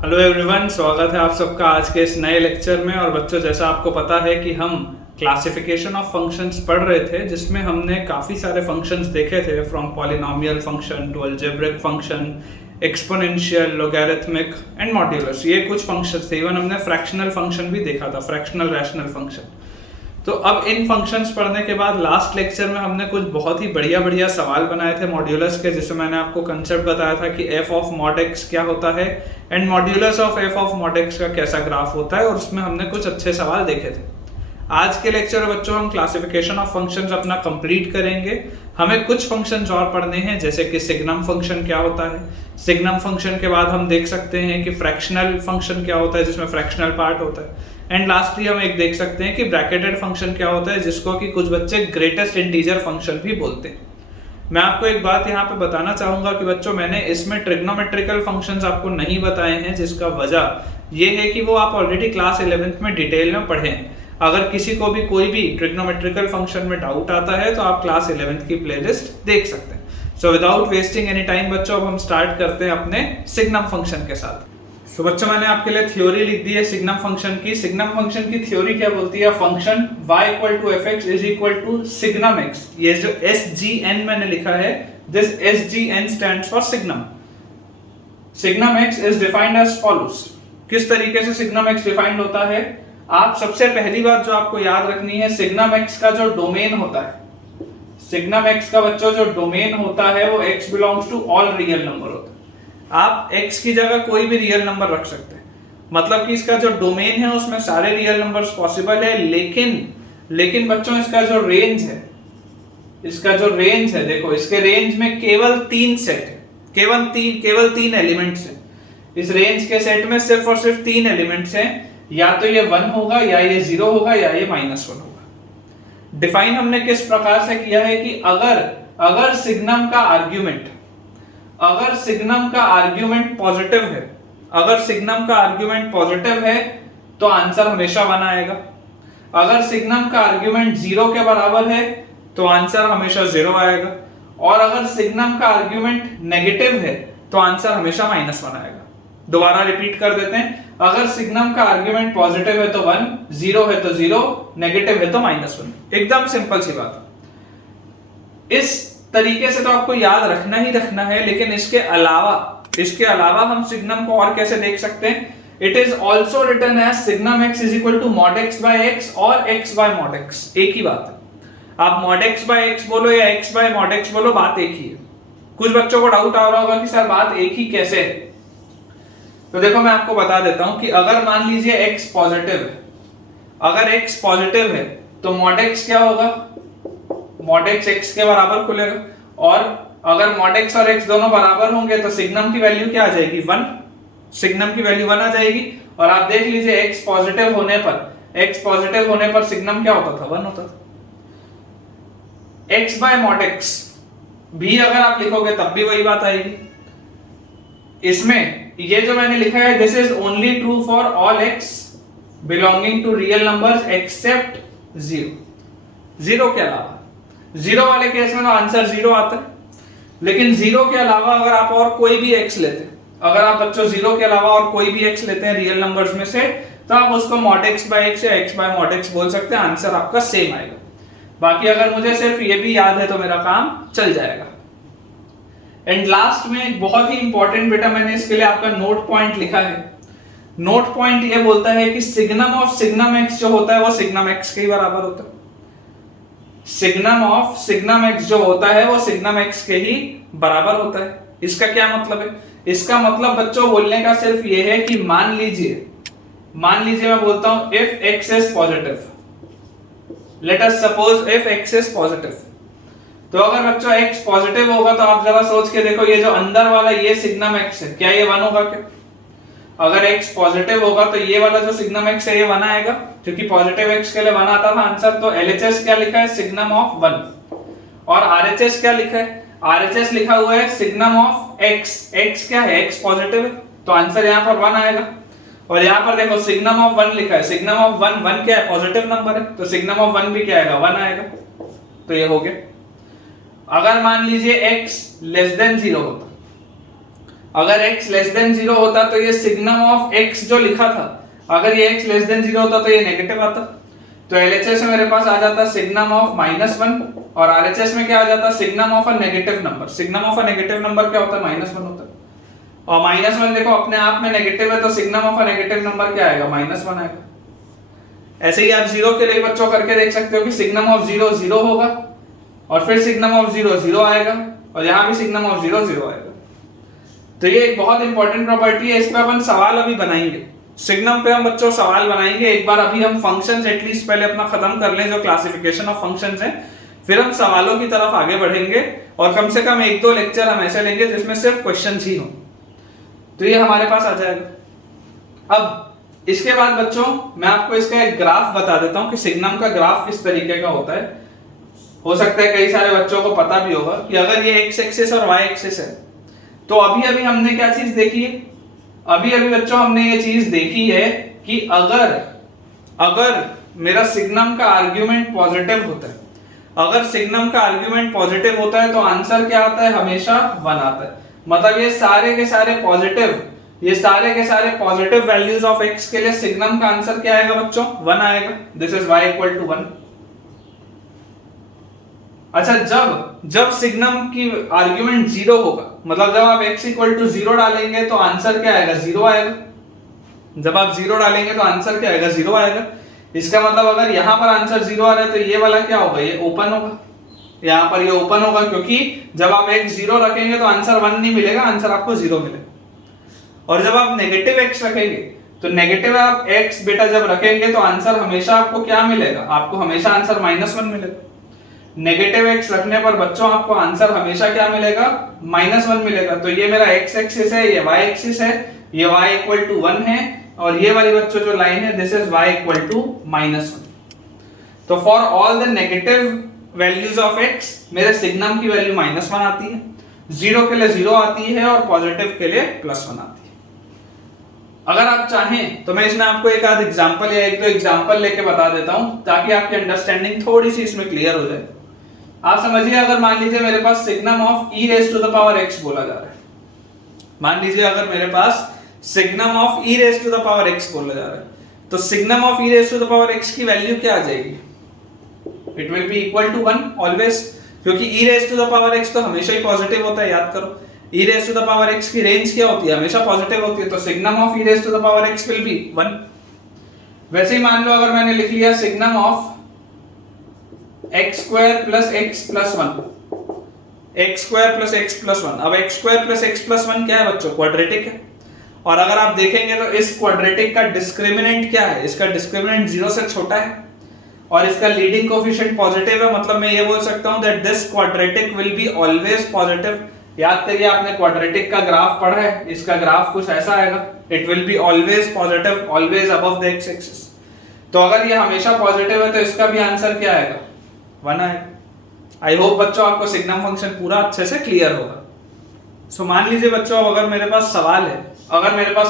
Hello everyone, स्वागत है आप सबका आज के इस नए लेक्चर में। और बच्चों, जैसा आपको पता है कि हम क्लासिफिकेशन ऑफ फंक्शंस पढ़ रहे थे, जिसमें हमने काफ़ी सारे फंक्शंस देखे थे, from polynomial function to algebraic function, exponential, logarithmic and modulus. ये कुछ फंक्शंस थे। इवन हमने फ्रैक्शनल फंक्शन भी देखा था, फ्रैक्शनल रैशनल फंक्शन। तो अब इन फंक्शंस पढ़ने के बाद लास्ट लेक्चर में हमने कुछ बहुत ही बढ़िया बढ़िया सवाल बनाए थे मॉड्यूलस के, जिसमें मैंने आपको कंसेप्ट बताया था कि एफ ऑफ मॉड एक्स क्या होता है and modulus of F of mod x का कैसा ग्राफ होता है, और उसमें हमने कुछ अच्छे सवाल देखे थे। आज के लेक्चर में बच्चों हम क्लासिफिकेशन ऑफ फंक्शंस अपना कंप्लीट करेंगे। हमें कुछ फंक्शंस और पढ़ने हैं, जैसे कि सिग्नम फंक्शन क्या होता है। सिग्नम फंक्शन के बाद हम देख सकते हैं कि फ्रैक्शनल फंक्शन क्या होता है, जिसमें फ्रैक्शनल पार्ट होता है। एंड लास्टली हम एक देख सकते हैं कि ब्रैकेटेड फंक्शन क्या होता है, जिसको कि कुछ बच्चे ग्रेटेस्ट इंटीजर फंक्शन भी बोलते हैं। मैं आपको एक बात यहाँ पे बताना चाहूंगा कि बच्चों, मैंने इसमें ट्रिग्नोमेट्रिकल फंक्शंस आपको नहीं बताए हैं, जिसका वजह ये है कि वो आप ऑलरेडी क्लास 11th में डिटेल में पढ़े हैं। अगर किसी को भी कोई भी ट्रिग्नोमेट्रिकल फंक्शन में डाउट आता है तो आप क्लास 11th की प्लेलिस्ट देख सकते हैं। So without wasting any time बच्चों, अब हम स्टार्ट करते हैं अपने सिग्नम फंक्शन के साथ। तो बच्चों, मैंने आपके लिए थ्योरी लिख दी है सिग्नम फंक्शन की। सिग्नम फंक्शन की थ्योरी क्या बोलती है? Function y = fx = signum x। ये जो SGN मैंने लिखा है, this SGN stands for signum. Signum x is defined as follows. किस तरीके से सिग्नम x डिफाइंड होता है? आप सबसे पहली बात जो आपको याद रखनी है, सिग्नम x का जो डोमेन होता है, सिग्नम x का बच्चों जो डोमेन होता है वो x belongs to all real number होता है। आप x की जगह कोई भी रियल नंबर रख सकते हैं, मतलब कि इसका जो डोमेन है उसमें सारे रियल नंबर्स पॉसिबल है। लेकिन बच्चों, इसका जो रेंज है, देखो इसके रेंज में केवल 3 सेट है, केवल तीन एलिमेंट्स हैं। इस रेंज के सेट में सिर्फ और सिर्फ 3 एलिमेंट्स हैं, या तो ये 1 होगा, या ये 0 होगा, या ये -1 होगा। डिफाइन हमने किस प्रकार से किया है कि अगर सिग्नम का आर्ग्यूमेंट पॉजिटिव है, तो आंसर हमेशा 1 आएगा। अगर सिग्नम का आर्ग्यूमेंट 0 के बराबर है तो आंसर हमेशा 0 आएगा, और अगर सिग्नम का आर्ग्यूमेंट नेगेटिव है तो आंसर हमेशा -1 आएगा। दोबारा रिपीट कर देते हैं। अगर सिग्नम का आर्ग्यूमेंट पॉजिटिव है तो 1, 0 है तो 0, नेगेटिव है तो -1। एकदम सिंपल सी बात। इस तरीके से तो आपको याद रखना ही रखना है, लेकिन इसके अलावा हम सिग्नम को और कैसे देख सकते हैं? It is also written as signum x = mod x by x और x by mod x। एक ही बात है। आप mod x by x बोलो या x by mod x बोलो, बात एक ही है। कुछ बच्चों को डाउट आ रहा होगा कि सर बात एक ही कैसे है? तो देखो, मैं आपको बता देता हूं कि अगर मान लीजिए x पॉजिटिव है, अगर x पॉजिटिव है तो mod x क्या होगा? mod x के बराबर खुलेगा, और अगर mod x और x दोनों बराबर होंगे तो सिग्नम की वैल्यू क्या आ जाएगी? 1। सिग्नम की वैल्यू 1 आ जाएगी। और आप देख लीजिए, x पॉजिटिव होने पर सिग्नम क्या होता था? 1 होता था। x by mod x भी अगर आप लिखोगे तब भी वही बात आएगी। इसमें ये जो मैंने लिखा है, this is only true for all x belonging to real numbers except 0 के अलावा। 0 वाले केस में तो आंसर 0 आता है, लेकिन 0 के अलावा अगर आप और कोई भी x लेते हैं, अगर आप बच्चों 0 के अलावा और कोई भी x लेते हैं रियल नंबर्स में से, तो आप उसको mod x by x या x by mod x बोल सकते हैं। आंसर आपका सेम आएगा। बाकी अगर मुझे सिर्फ ये भी याद है तो मेरा काम चल जाएगा। एंड लास्ट में एक बहुत ही इंपॉर्टेंट बेटा, मैंने इसके लिए आपका नोट पॉइंट लिखा है। नोट पॉइंट ये बोलता है कि सिग्नम ऑफ सिग्नम x जो होता है वो सिग्नम x के ही बराबर होता है। सिग्नम ऑफ सिग्नम x जो होता है वो सिग्नम x के ही बराबर होता है। इसका क्या मतलब है? इसका मतलब बच्चों, बोलने का सिर्फ ये है कि मान लीजिए मैं बोलता हूं if x is positive, let us suppose if x is positive, तो अगर बच्चों x पॉजिटिव होगा तो आप जरा सोच के देखो, ये जो अंदर वाला ये सिग्नम x है, क्या ये 1 होगा क्या? अगर x पॉजिटिव होगा तो ये वाला जो सिग्नम x है ये 1 आएगा, क्योंकि पॉजिटिव x के लिए 1 आता था आंसर। तो LHS क्या लिखा है? Signum of 1। और RHS क्या लिखा है? RHS लिखा हुआ है सिग्नम ऑफ x। x क्या है? x पॉजिटिव है, तो आंसर यहाँ पर 1 आएगा। और यहाँ पर देखो सिग्नम ऑफ 1 लिखा है। सिग्नम ऑफ 1 क्या है? पॉजिटिव नंबर है, तो सिग्नम ऑफ 1 भी क्या आएगा? 1 आएगा। तो ये हो गया। अगर मान लीजिए x <0 होता, अगर x लेस देन 0 होता तो ये सिग्नम ऑफ x जो लिखा था, अगर ये x लेस देन 0 होता तो ये नेगेटिव आता। तो LHS में मेरे पास आ जाता सिग्नम ऑफ -1 और RHS में क्या आ जाता signum of a negative number. Signum of a negative number क्या होता है -1 होता है, और -1 देखो अपने आप में नेगेटिव है तो signum of a negative number क्या आएगा -1 आएगा। ऐसे ही आप 0 के लिए बच्चों करके देख सकते हो कि सिग्नम ऑफ 0 0 होगा और फिर सिग्नम ऑफ 0 0 आएगा और यहां भी सिग्नम ऑफ 0 0 आएगा। तो ये एक बहुत इंपॉर्टेंट प्रॉपर्टी है, इस पे अपन सवाल अभी बनाएंगे। सिग्नम पे हम बच्चों सवाल बनाएंगे। एक बार अभी हम फंक्शंस एटलीस्ट पहले अपना खत्म कर लें, जो क्लासिफिकेशन ऑफ फंक्शंस है, फिर हम सवालों की तरफ आगे बढ़ेंगे और कम से कम 1-2 लेक्चर हम ऐसे लेंगे जिसमें सिर्फ क्वेश्चंस ही हो। तो ये हमारे पास आ जाएगा। अब इसके बाद बच्चों मैं आपको इसका एक ग्राफ बता देता हूं कि सिग्नम का ग्राफ किस तरीके का होता है। हो सकता है कई सारे बच्चों को पता भी होगा कि अगर ये x एक्सिस और y एक्सिस है तो अभी हमने क्या चीज देखी है, अभी बच्चों हमने ये चीज देखी है कि अगर मेरा सिग्नम का आर्ग्यूमेंट पॉजिटिव होता है, अगर सिग्नम का आर्ग्यूमेंट पॉजिटिव होता है तो आंसर क्या आता है, हमेशा 1 आता है। मतलब ये सारे के सारे पॉजिटिव वैल्यूज ऑफ x के लिए सिग्नम का आंसर क्या आएगा बच्चों, 1 आएगा। This is y equal to 1। अच्छा, जब सिग्नम की आर्ग्यूमेंट 0 होगा, मतलब जब आप x इक्वल टू 0 डालेंगे तो आंसर क्या आएगा, 0 आएगा। जब आप 0 डालेंगे तो आंसर क्या आएगा, 0 आएगा। इसका मतलब अगर यहां पर आंसर 0 आ रहा है तो ये वाला क्या होगा, ये ओपन होगा। यहां पर ये ओपन होगा क्योंकि जब आप x 0 रखेंगे तो आंसर 1 नहीं मिलेगा, आंसर आपको 0 मिलेगा। और जब आप नेगेटिव x रखेंगे तो नेगेटिव आप x बेटा जब रखेंगे तो आंसर हमेशा आपको क्या मिलेगा, आपको हमेशा आंसर -1 मिलेगा। नेगेटिव x रखने पर बच्चों आपको आंसर हमेशा क्या मिलेगा, -1 मिलेगा। तो ये मेरा x एक्सिस है, ये y एक्सिस है, ये y इक्वल टू 1 है और ये वाली बच्चों जो लाइन है this is y equal to -1। तो for all the negative values of x मेरे सिग्नम की वैल्यू -1 आती है, 0 के लिए 0 आती है और पॉजिटिव के लिए +1 आती है। अगर आप चाहें तो मैं इसमें आपको एक आध एग्जांपल या 1-2 एग्जांपल लेके बता देता हूं ताकि आपकी अंडरस्टैंडिंग थोड़ी सी इसमें क्लियर हो जाए। आप समझिए, अगर मान लीजिए मेरे पास signum of e rays to the power x बोला जा रहा है, मान लीजिए अगर मेरे पास signum of e rays to the power x बोला जा रहा है, तो signum of e rays to the power x की वैल्यू क्या आ जाएगी, it will be equal to 1 always, क्योंकि e rays to the power x तो हमेशा ही पॉजिटिव होता है, याद करो। e rays to the power x की रेंज क्या होती है, हमेशा पॉजिटिव होती है, तो signum of e rays to the power x will be 1। वैसे ही मान लो अगर मैंने लिख लिया signum of x square plus x plus 1, x square plus x plus 1। अब x square plus x plus 1 क्या है बच्चों, क्वाड्रेटिक है। और अगर आप देखेंगे तो इस क्वाड्रेटिक का डिस्क्रिमिनेंट क्या है, इसका डिस्क्रिमिनेंट 0 से छोटा है और इसका लीडिंग कोएफिशिएंट पॉजिटिव है। मतलब मैं ये बोल सकता हूं that this quadratic will be always positive. याद करिए, आपने क्वाड्रेटिक का ग्राफ पढ़ा है, इसका ग्राफ कुछ ऐसा आएगा, it will be always positive, always above the x axis. तो अगर ये हमेशा पॉजिटिव है तो इसका भी आंसर क्या आएगा, 1 आएगा। आई होप बच्चों आपको सिग्नम फंक्शन पूरा अच्छे से क्लियर होगा। सो मान लीजिए बच्चों, अगर मेरे पास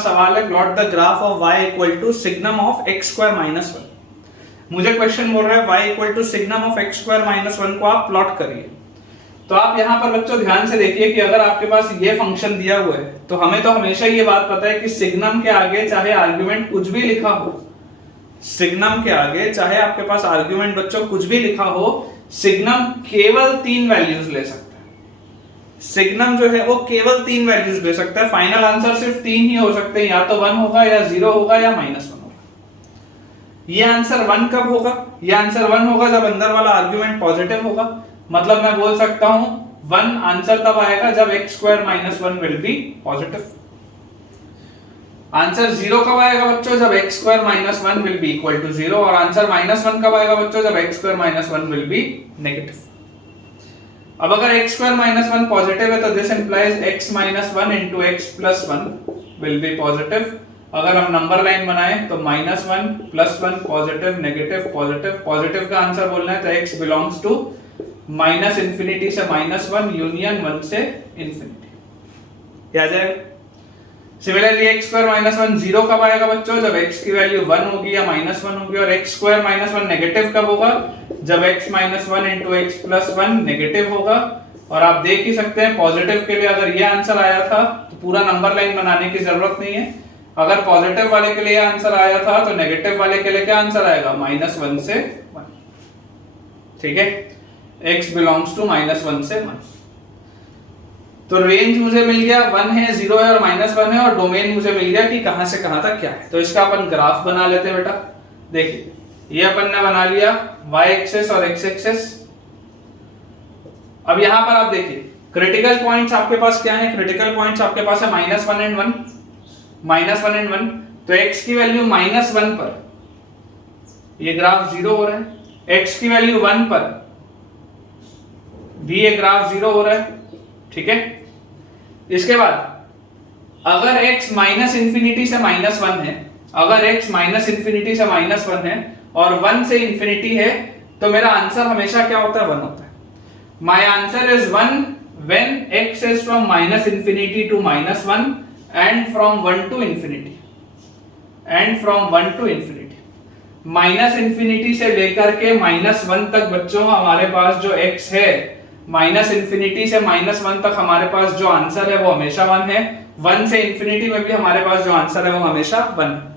सवाल है plot the graph of y equal to signum of x square minus 1। मुझे क्वेश्चन बोल रहा है y equal to signum of x square minus 1 को आप प्लॉट करिए। तो आप यहाँ पर बच्चों ध्यान से देखिए कि अगर आपके पास ये फंक्शन दिया हुआ है तो हमें तो हमेशा ये बात पता है कि सिग्नम के आगे चाहे आर्गुमेंट कुछ भी लिखा हो, सिग्नम के आगे चाहे आपके पास आर्गुमेंट बच्चों कुछ भी लिखा हो, सिग्नम केवल 3 वैल्यूज ले सकता है। सिग्नम जो है वो केवल 3 वैल्यूज ले सकता है। फाइनल आंसर सिर्फ 3 ही हो सकते हैं, या तो 1 होगा या 0 होगा या -1 होगा। ये आंसर 1 कब होगा, ये आंसर 1 होगा जब अंदर वाला आर्गुमेंट पॉजिटिव होगा। मतलब मैं बोल सकता हूं 1 आंसर तब आएगा जब x square minus 1 will be positive. Answer 0 कब आएगा बच्चों, जब x square minus 1 will be equal to 0। और आंसर -1 कब आएगा बच्चों, जब x square minus 1 will be negative. अब अगर x स्क्वायर माइनस 1 पॉजिटिव है तो this implies x minus 1 into x plus 1 will be positive. अगर हम नंबर लाइन बनाए तो -1 +1 पॉजिटिव नेगेटिव पॉजिटिव। पॉजिटिव का आंसर बोलना है तो x बिलोंग्स टू -इंफिनिटी से -1 यूनियन 1 से इंफिनिटी, क्या आ जाएगा। सिमिलरली x स्क्वायर माइनस 1 0 कब आएगा बच्चों, जब x की वैल्यू 1 होगी या -1 होगी। और x स्क्वायर माइनस 1 नेगेटिव कब होगा, जब x minus 1 into x plus 1 negative होगा। और आप देख ही सकते हैं पॉजिटिव के लिए अगर ये आंसर आया था तो पूरा नंबर लाइन बनाने की जरूरत नहीं है। अगर पॉजिटिव वाले के लिए आंसर आया था तो नेगेटिव वाले के लिए क्या आंसर आएगा, -1 से 1। ठीक है, x बिलोंग्स टू -1 से 1। तो रेंज मुझे मिल गया 1 है, 0 है और -1 है, और डोमेन मुझे मिल गया कि कहां से कहां तक क्या है। तो इसका अपन ग्राफ बना लेते हैं बेटा। देखिए ये अपन ने बना लिया y एक्सिस और x एक्सिस। अब यहां पर आप देखिए क्रिटिकल पॉइंट्स आपके पास क्या है, क्रिटिकल पॉइंट्स आपके पास है -1 एंड 1, -1 एंड 1। तो x की वैल्यू -1 पर ये ग्राफ 0 हो रहा है, x की वैल्यू 1 पर भी ये ग्राफ 0 हो रहा है। ठीक है, इसके बाद अगर x माइनस इंफिनिटी से -1 है, अगर x माइनस इंफिनिटी से -1 है और 1 से इंफिनिटी है, तो मेरा आंसर हमेशा क्या होता है, 1 होता है। My answer is 1 when x is from -infinity to -1 and from 1 to infinity, and from 1 to infinity। -Infinity से लेकर के -1 तक बच्चों हमारे पास जो x है, -इंफिनिटी से -1 तक हमारे पास जो आंसर है वो हमेशा 1 है। 1 से इंफिनिटी में भी हमारे पास जो आंसर है वो हमेशा 1 है।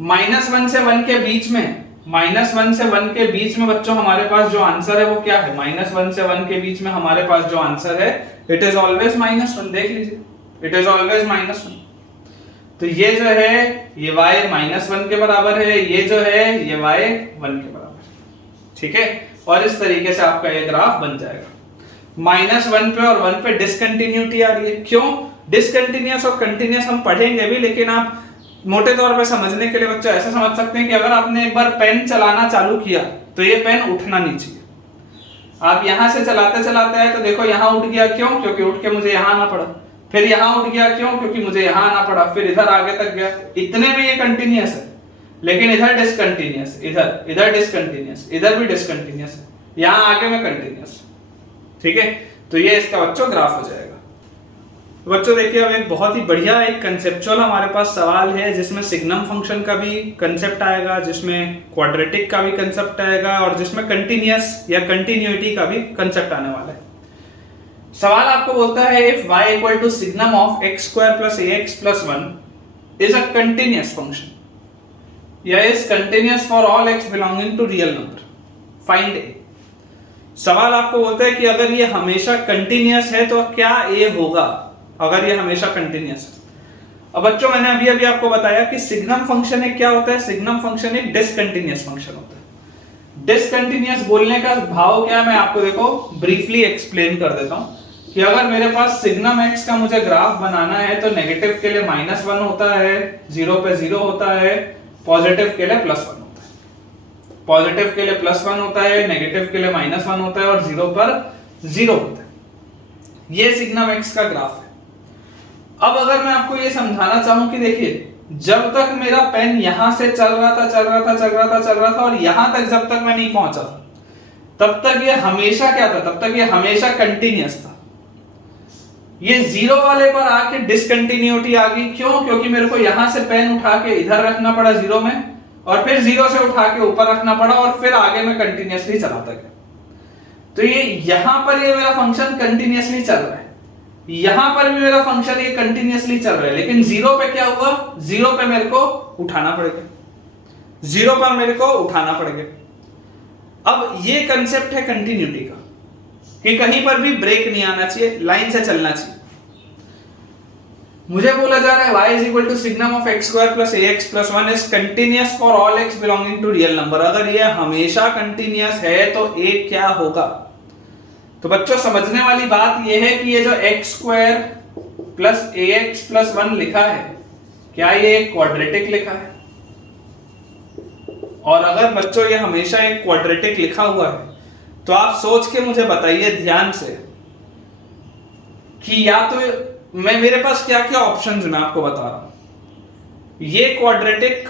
-1 से 1 के बीच में, -1 से 1 के बीच में बच्चों हमारे पास जो आंसर है वो क्या है, -1 से 1 के बीच में हमारे पास जो आंसर है इट इज ऑलवेज -1। देख लीजिए, इट इज ऑलवेज -1। तो ये जो है ये y -1 के बराबर है, ये जो है ये y 1 के बराबर है। ठीक है, और इस तरीके से आपका ये ग्राफ बन जाएगा। -1 पे और 1 पे डिसकंटिन्यूटी आ रही है। क्यों डिसकंटिन्यूअस और कंटिन्यूअस हम पढ़ेंगे भी, लेकिन आप मोटे तौर पे समझने के लिए बच्चा ऐसा समझ सकते हैं कि अगर आपने एक बार पेन चलाना चालू किया तो ये पेन उठना नहीं चाहिए। आप यहां से चलाते चलाते आए तो देखो यहां उठ गया, क्यों, क्योंकि उठ के मुझे यहां आना पड़ा। फिर यहां उठ गया, क्यों, क्योंकि मुझे यहां आना पड़ा। फिर इधर आगे तक गया, इतने में ये कंटिन्यूअस है, लेकिन इधर डिसकंटिन्यूअस, इधर डिसकंटिन्यूअस, इधर भी डिसकंटिन्यूअस है, यहां आगे में कंटिन्यूअस। ठीक है, तो ये इसका बच्चों ग्राफ हो जाएगा। तो बच्चों देखिए अब एक बहुत ही बढ़िया एक कंसेप्चुअल हमारे पास सवाल है जिसमें सिग्नम फंक्शन का भी कंसेप्ट आएगा, जिसमें क्वाड्रेटिक का भी कंसेप्ट आएगा और जिसमें कंटिन्यूअस या कंटिन्यूटी का भी कंसेप्ट आने वाला है। सवाल आपको बोलता है if y equal to signum of x² plus ax plus 1 is a continuous function या is continuous for all x belonging to real number, find a। सवाल आपको बोलता है कि अगर ये हमेशा कंटिन्यूअस है तो क्या a होगा, अगर ये हमेशा कंटिन्यूअस है। अब बच्चों मैंने अभी अभी आपको बताया कि सिग्नम फंक्शन एक क्या होता है, सिग्नम फंक्शन एक डिसकंटिन्यूअस फंक्शन होता है। डिसकंटिन्यूअस बोलने का भाव क्या है मैं आपको देखो ब्रीफली एक्सप्लेन कर देता हूं कि अगर मेरे पास सिग्नम x का मुझे ग्राफ बनाना है तो नेगेटिव के लिए -1 होता है, 0 पे 0 होता है, पॉजिटिव के लिए +1 होता है। पॉजिटिव के लिए +1 होता है, नेगेटिव के लिए -1 होता है और 0 पर 0 होता है। ये सिग्नम x का ग्राफ है। अब अगर मैं आपको ये समझाना चाहूं कि देखिए जब तक मेरा पेन यहां से चल रहा था और यहां तक जब तक मैं नहीं पहुंचा तब तक ये हमेशा क्या था, तब तक ये हमेशा कंटिन्यूअस था। ये 0 वाले पर आके डिसकंटिन्यूटी आ गई, क्यों, क्योंकि मेरे को यहां से पेन उठा के इधर रखना पड़ा 0 में और फिर 0 से उठा के ऊपर रखना पड़ा और फिर आगे में कंटिन्यूअसली चलाता गया। तो ये यहां पर ये मेरा फंक्शन कंटिन्यूअसली चल रहा है, यहां पर भी मेरा फंक्शन ये कंटिन्यूअसली चल रहा है, लेकिन 0 पे क्या हुआ, 0 पे मेरे को उठाना पड़ेगा, 0 पर मेरे को उठाना पड़ेगा। अब ये कंसेप्ट है कंटिन्यूटी का कि कहीं पर भी ब्रेक नहीं आना चाहिए, लाइन से चलना चाहिए। मुझे बोला जा रहा है y is equal to signum of x² plus ax plus 1 is continuous for all x belonging to real number। अगर ये हमेशा कंटिन्यूअस है तो a क्या होगा। तो बच्चों समझने वाली बात ये है कि ये जो x² plus ax plus 1 लिखा है, क्या ये एक क्वाड्रेटिक लिखा है? और अगर बच्चों ये हमेशा एक क्वाड्रेटिक लिखा हुआ है तो आप सोच के मुझे बताइए ध्यान से कि या तो मेरे पास क्या क्या ऑप्शंस मैं आपको बता रहा हूं। ये क्वाड्रेटिक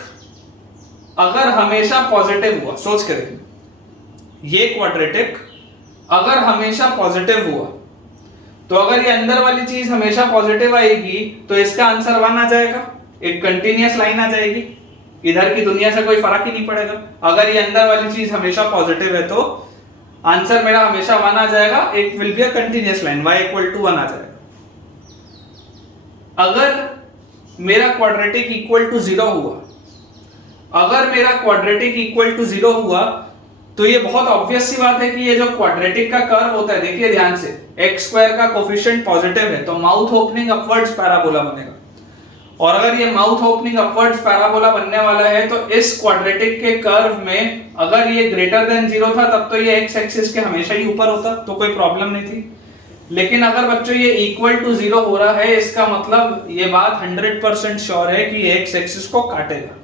अगर हमेशा पॉजिटिव हुआ, सोच के देखिए, ये क्वाड्रेटिक अगर हमेशा पॉजिटिव हुआ तो अगर ये अंदर वाली चीज हमेशा पॉजिटिव आएगी तो इसका आंसर 1 आ जाएगा, एक कंटिन्यूअस लाइन आ जाएगी, इधर की दुनिया से कोई फर्क ही नहीं पड़ेगा। अगर ये अंदर वाली चीज हमेशा पॉजिटिव है तो आंसर मेरा हमेशा 1 आ जाएगा, it will be a continuous line, y equal to 1 आ जाएगा। अगर मेरा क्वाड्रेटिक इक्वल टू 0 हुआ, अगर मेरा क्वाड्रेटिक इक्वल टू 0 हुआ तो ये बहुत ऑब्वियस सी बात है कि ये जो क्वाड्रेटिक का कर्व होता है, देखिए ध्यान से, x स्क्वायर का कोफिशिएंट पॉजिटिव है तो माउथ ओपनिंग अपवर्ड्स पैराबोला बनेगा। और अगर ये माउथ ओपनिंग अपवर्ड्स पैराबोला बनने वाला है तो इस क्वाड्रेटिक के कर्व में अगर ये ग्रेटर देन 0 था तब तो ये x एक्सिस के हमेशा ही ऊपर होता, तो कोई प्रॉब्लम नहीं थी। लेकिन अगर बच्चों ये इक्वल टू 0 हो रहा है, इसका मतलब ये बात 100% श्योर है कि ये x एक्सिस को काटेगा।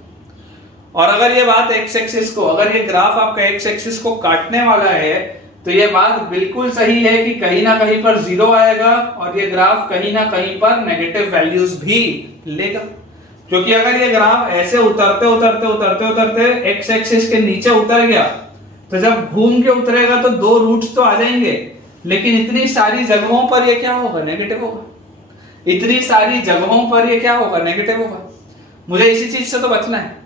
और अगर ये बात x एक्सिस को, अगर ये ग्राफ आपका x एक्सिस को काटने वाला है तो ये बात बिल्कुल सही है कि कहीं ना कहीं पर 0 आएगा और ये ग्राफ कहीं ना कहीं पर नेगेटिव वैल्यूज भी लेगा। क्योंकि अगर ये ग्राफ ऐसे उतरते उतरते उतरते उतरते x एक्सिस के नीचे उतर गया तो जब घूम के उतरेगा तो 2 रूट्स तो आ जाएंगे, लेकिन इतनी सारी जगहों पर ये क्या होगा, नेगेटिव होगा। इतनी सारी जगहों पर ये क्या होगा, नेगेटिव होगा। मुझे इसी चीज से तो बचना है,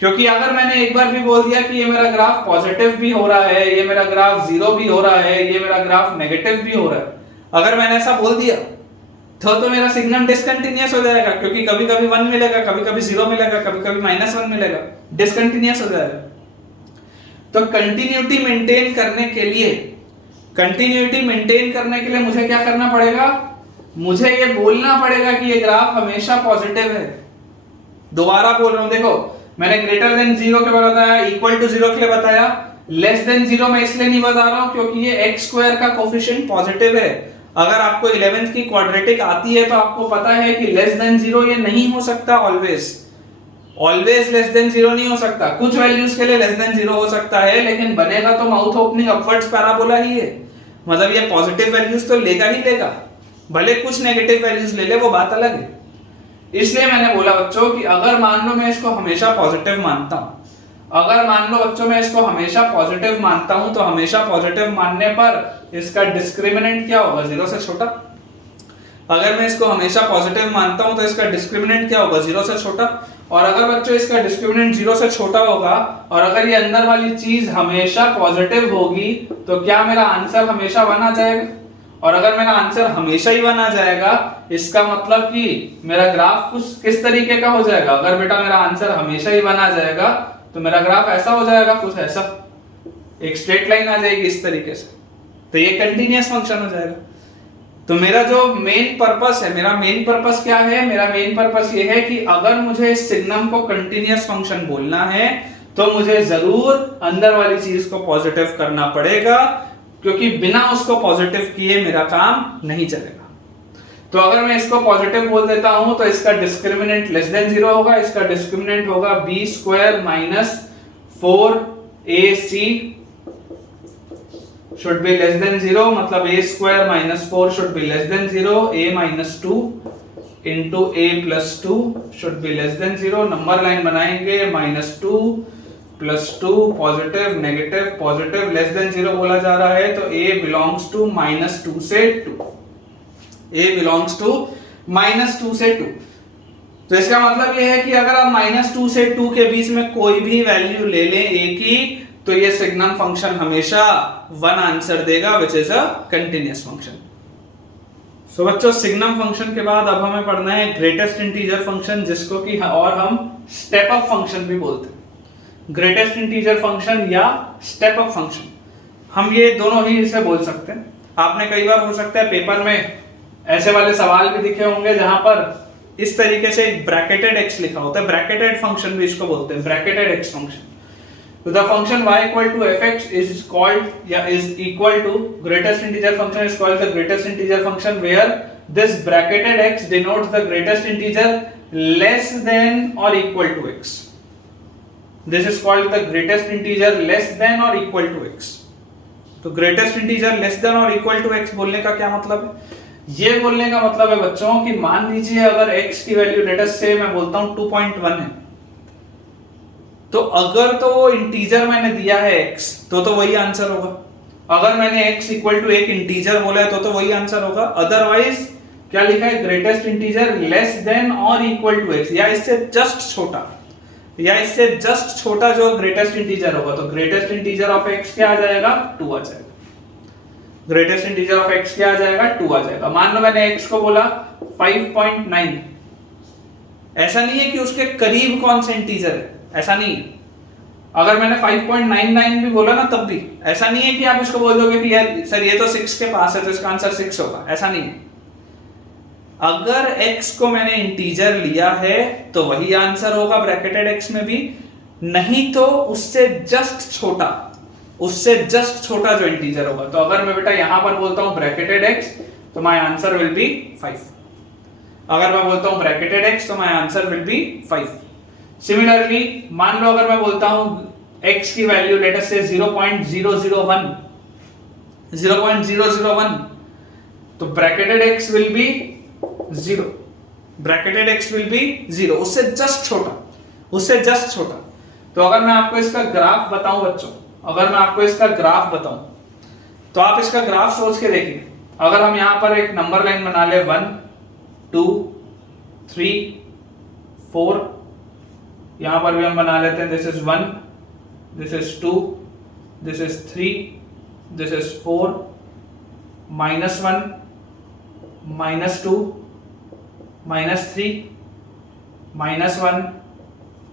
क्योंकि अगर मैंने एक बार भी बोल दिया कि ये मेरा ग्राफ पॉजिटिव भी हो रहा है, ये मेरा ग्राफ 0 भी हो रहा है, ये मेरा ग्राफ नेगेटिव भी हो रहा है, अगर मैंने ऐसा बोल दिया तो मेरा सिग्नल डिसकंटिन्यूअस हो जाएगा, क्योंकि कभी कभी 1 मिलेगा, कभी कभी 0 मिलेगा, कभी कभी -1 मिलेगा, डिसकंटिन्यूअस हो जाएगा। तो कंटिन्यूटी मेंटेन करने के लिए मुझे क्या करना पड़ेगा, मुझे ये बोलना पड़ेगा कि ये ग्राफ हमेशा पॉजिटिव है। दोबारा बोल रहा हूं, देखो मैंने ग्रेटर देन 0 के लिए बताया, इक्वल टू 0 के लिए बताया, लेस देन 0 मैं इसलिए नहीं बता रहा हूं क्योंकि ये x स्क्वायर का कोफिशिएंट पॉजिटिव है। अगर आपको 11th की क्वाड्रेटिक आती है तो आपको पता है कि लेस देन 0 ये नहीं हो सकता, ऑलवेज लेस देन 0 नहीं हो सकता। कुछ वैल्यूज के लिए लेस देन 0 हो सकता है, लेकिन बनेगा तो माउथ ओपनिंग अपवर्ड्स पैराबोला ही है। मतलब ये पॉजिटिव वैल्यूज तो लेगा ही लेगा, भले कुछ नेगेटिव वैल्यूज ले ले, वो बात अलग है। इसलिए मैंने बोला बच्चों कि अगर मान लो मैं इसको हमेशा पॉजिटिव मानता हूं, अगर मान लो बच्चों मैं इसको हमेशा पॉजिटिव मानता हूं, तो हमेशा पॉजिटिव मानने पर इसका डिस्क्रिमिनेंट क्या होगा, 0 से छोटा। अगर मैं इसको हमेशा पॉजिटिव मानता हूं तो इसका डिस्क्रिमिनेंट क्या होगा, 0 से छोटा। और अगर बच्चों इसका डिस्क्रिमिनेंट 0 से छोटा होगा और अगर ये अंदर वाली चीज हमेशा पॉजिटिव होगी तो क्या मेरा आंसर हमेशा 1 आ जाएगा। और अगर मेरा आंसर हमेशा ही 1 आ जाएगा, इसका मतलब कि मेरा ग्राफ कुछ किस तरीके का हो जाएगा। अगर बेटा मेरा आंसर हमेशा ही 1 आ जाएगा तो मेरा ग्राफ ऐसा हो जाएगा, कुछ ऐसा, एक स्ट्रेट लाइन आ जाएगी इस तरीके से, तो ये कंटीन्यूअस फंक्शन हो जाएगा। तो मेरा जो मेन पर्पस है, मेरा मेन पर्पस क्या है, मेरा मेन पर्पस ये है कि अगर मुझे इस सिग्नम को कंटीन्यूअस फंक्शन बोलना है तो मुझे जरूर अंदर वाली चीज को पॉजिटिव करना पड़ेगा, क्योंकि बिना उसको पॉजिटिव किए मेरा काम नहीं चलेगा। तो अगर मैं इसको पॉजिटिव बोल देता हूं तो इसका डिस्क्रिमिनेंट लेस देन 0 होगा, इसका डिस्क्रिमिनेंट होगा b square minus 4ac should be less than 0, मतलब a square minus 4 should be less than 0, a minus 2 into a plus 2 should be less than 0। Number line बनाएंगे, -2 +2 positive negative positive less than 0 बोला जा रहा है, तो a belongs to -2 से 2, a belongs to -2 से 2। तो इसका मतलब ये है कि अगर आप -2 से 2 के बीच में कोई भी वैल्यू ले लें a की, तो ये सिग्नम फंक्शन हमेशा 1 आंसर देगा, which is a continuous function। सो बच्चों सिग्नम फंक्शन के बाद अब हमें पढ़ना है ग्रेटेस्ट इंटीजर फंक्शन, जिसको कि और हम स्टेप अप फंक्शन भी बोलते हैं। ग्रेटेस्ट इंटीजर फंक्शन या स्टेप अप फंक्शन, हम ये दोनों ही इसे बोल सकते हैं। आपने कई बार हो सकता है पेपर में ऐसे वाले सवाल भी दिखे होंगे जहां पर इस तरीके से एक ब्रैकेटेड x लिखा होता है, ब्रैकेटेड फंक्शन भी इसको बोलते हैं, bracketed x function. So the function y equal to fx is called is equal to greatest integer function is called the greatest integer function, where this bracketed x denotes the greatest integer less than or equal to x. This is called the greatest integer less than or equal to x. तो greatest integer less than or equal to x बोलने का क्या मतलब है? ये बोलने का मतलब है बच्चों कि मान लीजिए अगर x की वैल्यू लेट अस से मैं बोलता हूं 2.1 है, तो अगर तो वो इंटीजर मैंने दिया है x तो वही आंसर होगा। अगर मैंने x इक्वल टू एक इंटीजर बोला है तो वही आंसर होगा। अदरवाइज क्या लिखा है, ग्रेटेस्ट इंटीजर लेस देन और इक्वल टू x, या इससे जस्ट छोटा, या इससे जस्ट छोटा जो ग्रेटेस्ट इंटीजर होगा, तो ग्रेटेस्ट इंटीजर ऑफ x क्या आ जाएगा, 2 आ जाएगा। ग्रेटेस्ट इंटीजर ऑफ x क्या आ जाएगा, 2 आ जाएगा। मान लो मैंने x को बोला 5.9, ऐसा नहीं है कि उसके करीब कौन सा इंटीजर है, ऐसा नहीं है। अगर मैंने 5.99 भी बोला ना तब भी ऐसा नहीं है कि आप इसको बोल दोगे कि यार सर ये तो 6 के पास है तो इसका आंसर 6 होगा, ऐसा नहीं है। अगर x को मैंने इंटीजर लिया है तो वही आंसर होगा ब्रैकेटेड x में भी, नहीं तो उससे जस्ट छोटा, उससे जस्ट छोटा जो इंटीजर होगा। तो अगर मैं बेटा यहां पर बोलता हूं ब्रैकेटेड x तो माय आंसर विल बी 5। अगर मैं बोलता हूं ब्रैकेटेड x तो my answer will be 5। Similarly मान लो अगर मैं बोलता हूं x की वैल्यू लेट अस से 0.001 तो bracketed x will B 0, bracketed x will B 0, उससे जस्ट छोटा, उससे जस्ट छोटा। तो अगर मैं आपको इसका ग्राफ बताऊं बच्चों, अगर मैं आपको इसका ग्राफ बताऊं तो आप इसका ग्राफ सोच के देखिए। अगर हम यहां पर एक नंबर लाइन बना ले 1 2 3 4, यहां पर भी हम बना लेते हैं this is 1, this is 2, this is 3, this is 4, -1 -2 -3 -1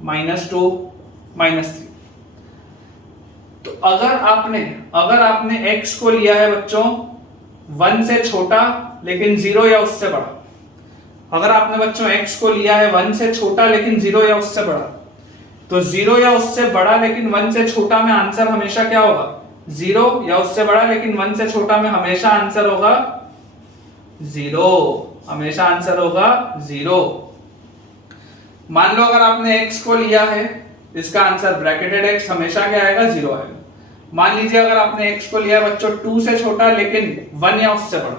-2 -3। तो अगर आपने x को लिया है बच्चों 1 से छोटा लेकिन 0 या उससे बड़ा, अगर आपने बच्चों x को लिया है 1 से छोटा लेकिन 0 या उससे बड़ा, तो 0 या उससे बड़ा लेकिन 1 से छोटा में आंसर हमेशा क्या होगा? 0 या उससे बड़ा लेकिन 1 से छोटा में हमेशा आंसर होगा 0, हमेशा आंसर होगा 0। मान लो अगर आपने x को लिया है, इसका आंसर ब्रैकेटेड x हमेशा क्या आएगा? 0 आएगा। मान लीजिए अगर आपने x को लिया बच्चों 2 से छोटा लेकिन 1 या उससे बड़ा,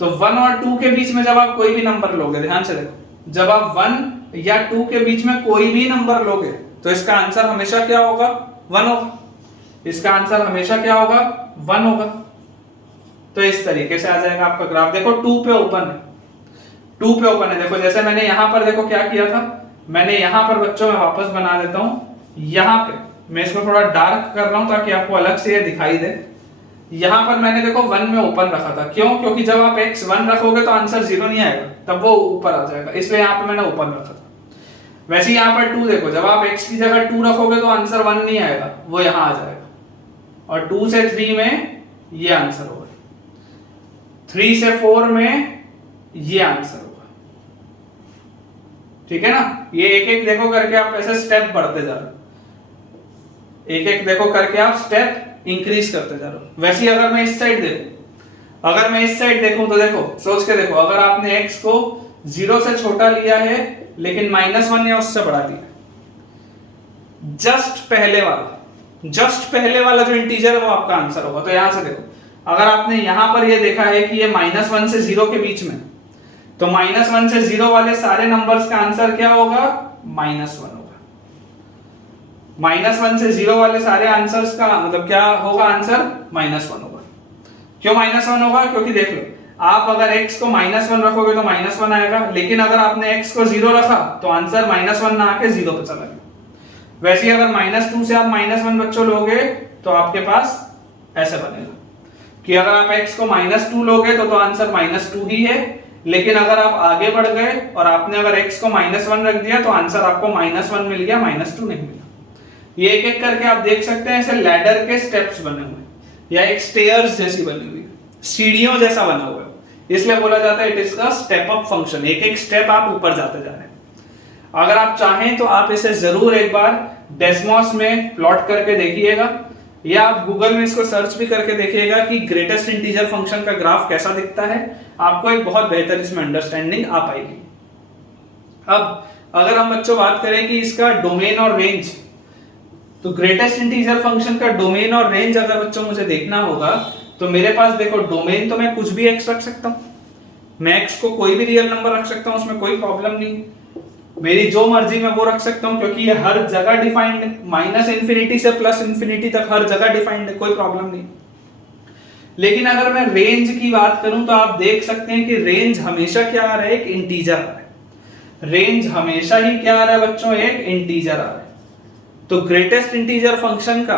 तो 1 और 2 के बीच में जब आप कोई भी नंबर लोगे, ध्यान से देखो, जब आप 1 या 2 के बीच में कोई भी नंबर लोगे तो इसका आंसर हमेशा क्या होगा? 1 होगा। इसका आंसर हमेशा क्या होगा? 1 होगा। तो इस तरीके से आ जाएगा आपका ग्राफ। देखो 2 पे ओपन है, 2 पे ओपन है। देखो जैसे मैंने यहां पर देखो क्या किया था, मैंने यहां पर बच्चों में वापस बना देता हूं, यहां पे मैं इसको थोड़ा डार्क कर रहा हूं ताकि आपको अलग से ये दिखाई दे। यहां पर मैंने देखो 1 में ओपन रखा था, क्यों? क्योंकि जब आप x 1 रखोगे तो आंसर 0 नहीं आएगा, तब वो ऊपर आ जाएगा, इसलिए यहां पे मैंने ओपन रखा था। वैसे ही यहां पर 2 देखो, जब आप x की जगह 2 रखोगे तो आंसर 1 नहीं आएगा, वो यहां आ जाएगा, और 2 से 3 में ये आंसर होगा, 3 से 4 में ये आंसर होगा। ठीक है ना? ये एक एक देखो करके आप ऐसे स्टेप बढ़ते जा रहे हो, एक एक देखो करके आप स्टेप इंक्रीज करते जा रहे हो। वैसे ही अगर मैं इस साइड देखूं, अगर मैं इस साइड देखूं तो देखो सोच के देखो, अगर आपने x को 0 से छोटा लिया है लेकिन -1 या उससे बढ़ा दिया, जस्ट पहले वाला जो इंटीजर है वो आपका आंसर होगा। तो यहां से देखो, अगर आपने यहां पर ये देखा है कि ये -1 से 0 के बीच में, तो -1 से 0 वाले सारे नंबर्स का आंसर क्या होगा? -1 होगा। -1 से 0 वाले सारे आंसर्स का मतलब क्या होगा? आंसर -1 होगा। क्यों -1 होगा? क्योंकि देख लो, आप अगर x को -1 रखोगे तो -1 आएगा, लेकिन अगर आपने x को 0 रखा तो आंसर -1 ना आके 0 पे चला गया। वैसे ही अगर -2 से आप -1 बच्चों लोगे तो आपके पास ऐसे बनेगा कि अगर आप x को -2 लोगे तो आंसर -2 ही है, लेकिन अगर आप आगे बढ़ गए और आपने अगर x को -1 रख दिया तो आंसर आपको -1 मिल गया, -2 नहीं मिला। ये एक एक करके आप देख सकते हैं, ऐसे लैडर के स्टेप्स बने हुए या एक स्टेयर्स जैसी बनी हुई, सीढ़ियों जैसा बना हुआ है, इसलिए बोला जाता है इट इज का स्टेप अप फंक्शन। एक एक स्टेप आप ऊपर जाते जा रहे हैं। अगर आप चाहें तो आप इसे जरूर एक बार डेस्मॉस में प्लॉट करके देखिएगा, या आप गूगल में इसको सर्च भी करके देखिएगा कि ग्रेटेस्ट इंटीजर फंक्शन का ग्राफ कैसा दिखता है। आपको एक बहुत बेहतर इसमें अंडरस्टैंडिंग आ पाएगी। अब अगर हम बच्चों बात करें कि इसका डोमेन और रेंज, तो ग्रेटेस्ट इंटीजर फंक्शन का डोमेन और रेंज अगर बच्चों मुझे देखना होगा तो मेरे पास देखो डोमेन तो मैं कुछ भी x रख सकता हूं, मैं x को कोई भी रियल नंबर रख सकता हूं, उसमें कोई प्रॉब्लम नहीं, मेरी जो मर्जी मैं वो रख सकता हूं, क्योंकि ये हर जगह डिफाइंड है, -∞ से +∞ तक हर जगह डिफाइंड है, कोई प्रॉब्लम नहीं। लेकिन अगर मैं रेंज की बात करूं तो आप देख सकते हैं कि रेंज हमेशा क्या आ रहा है? एक इंटीजर आ रहा है। रेंज हमेशा ही क्या आ रहा है बच्चों? एक इंटीजर आ रहा है। तो ग्रेटेस्ट इंटीजर फंक्शन का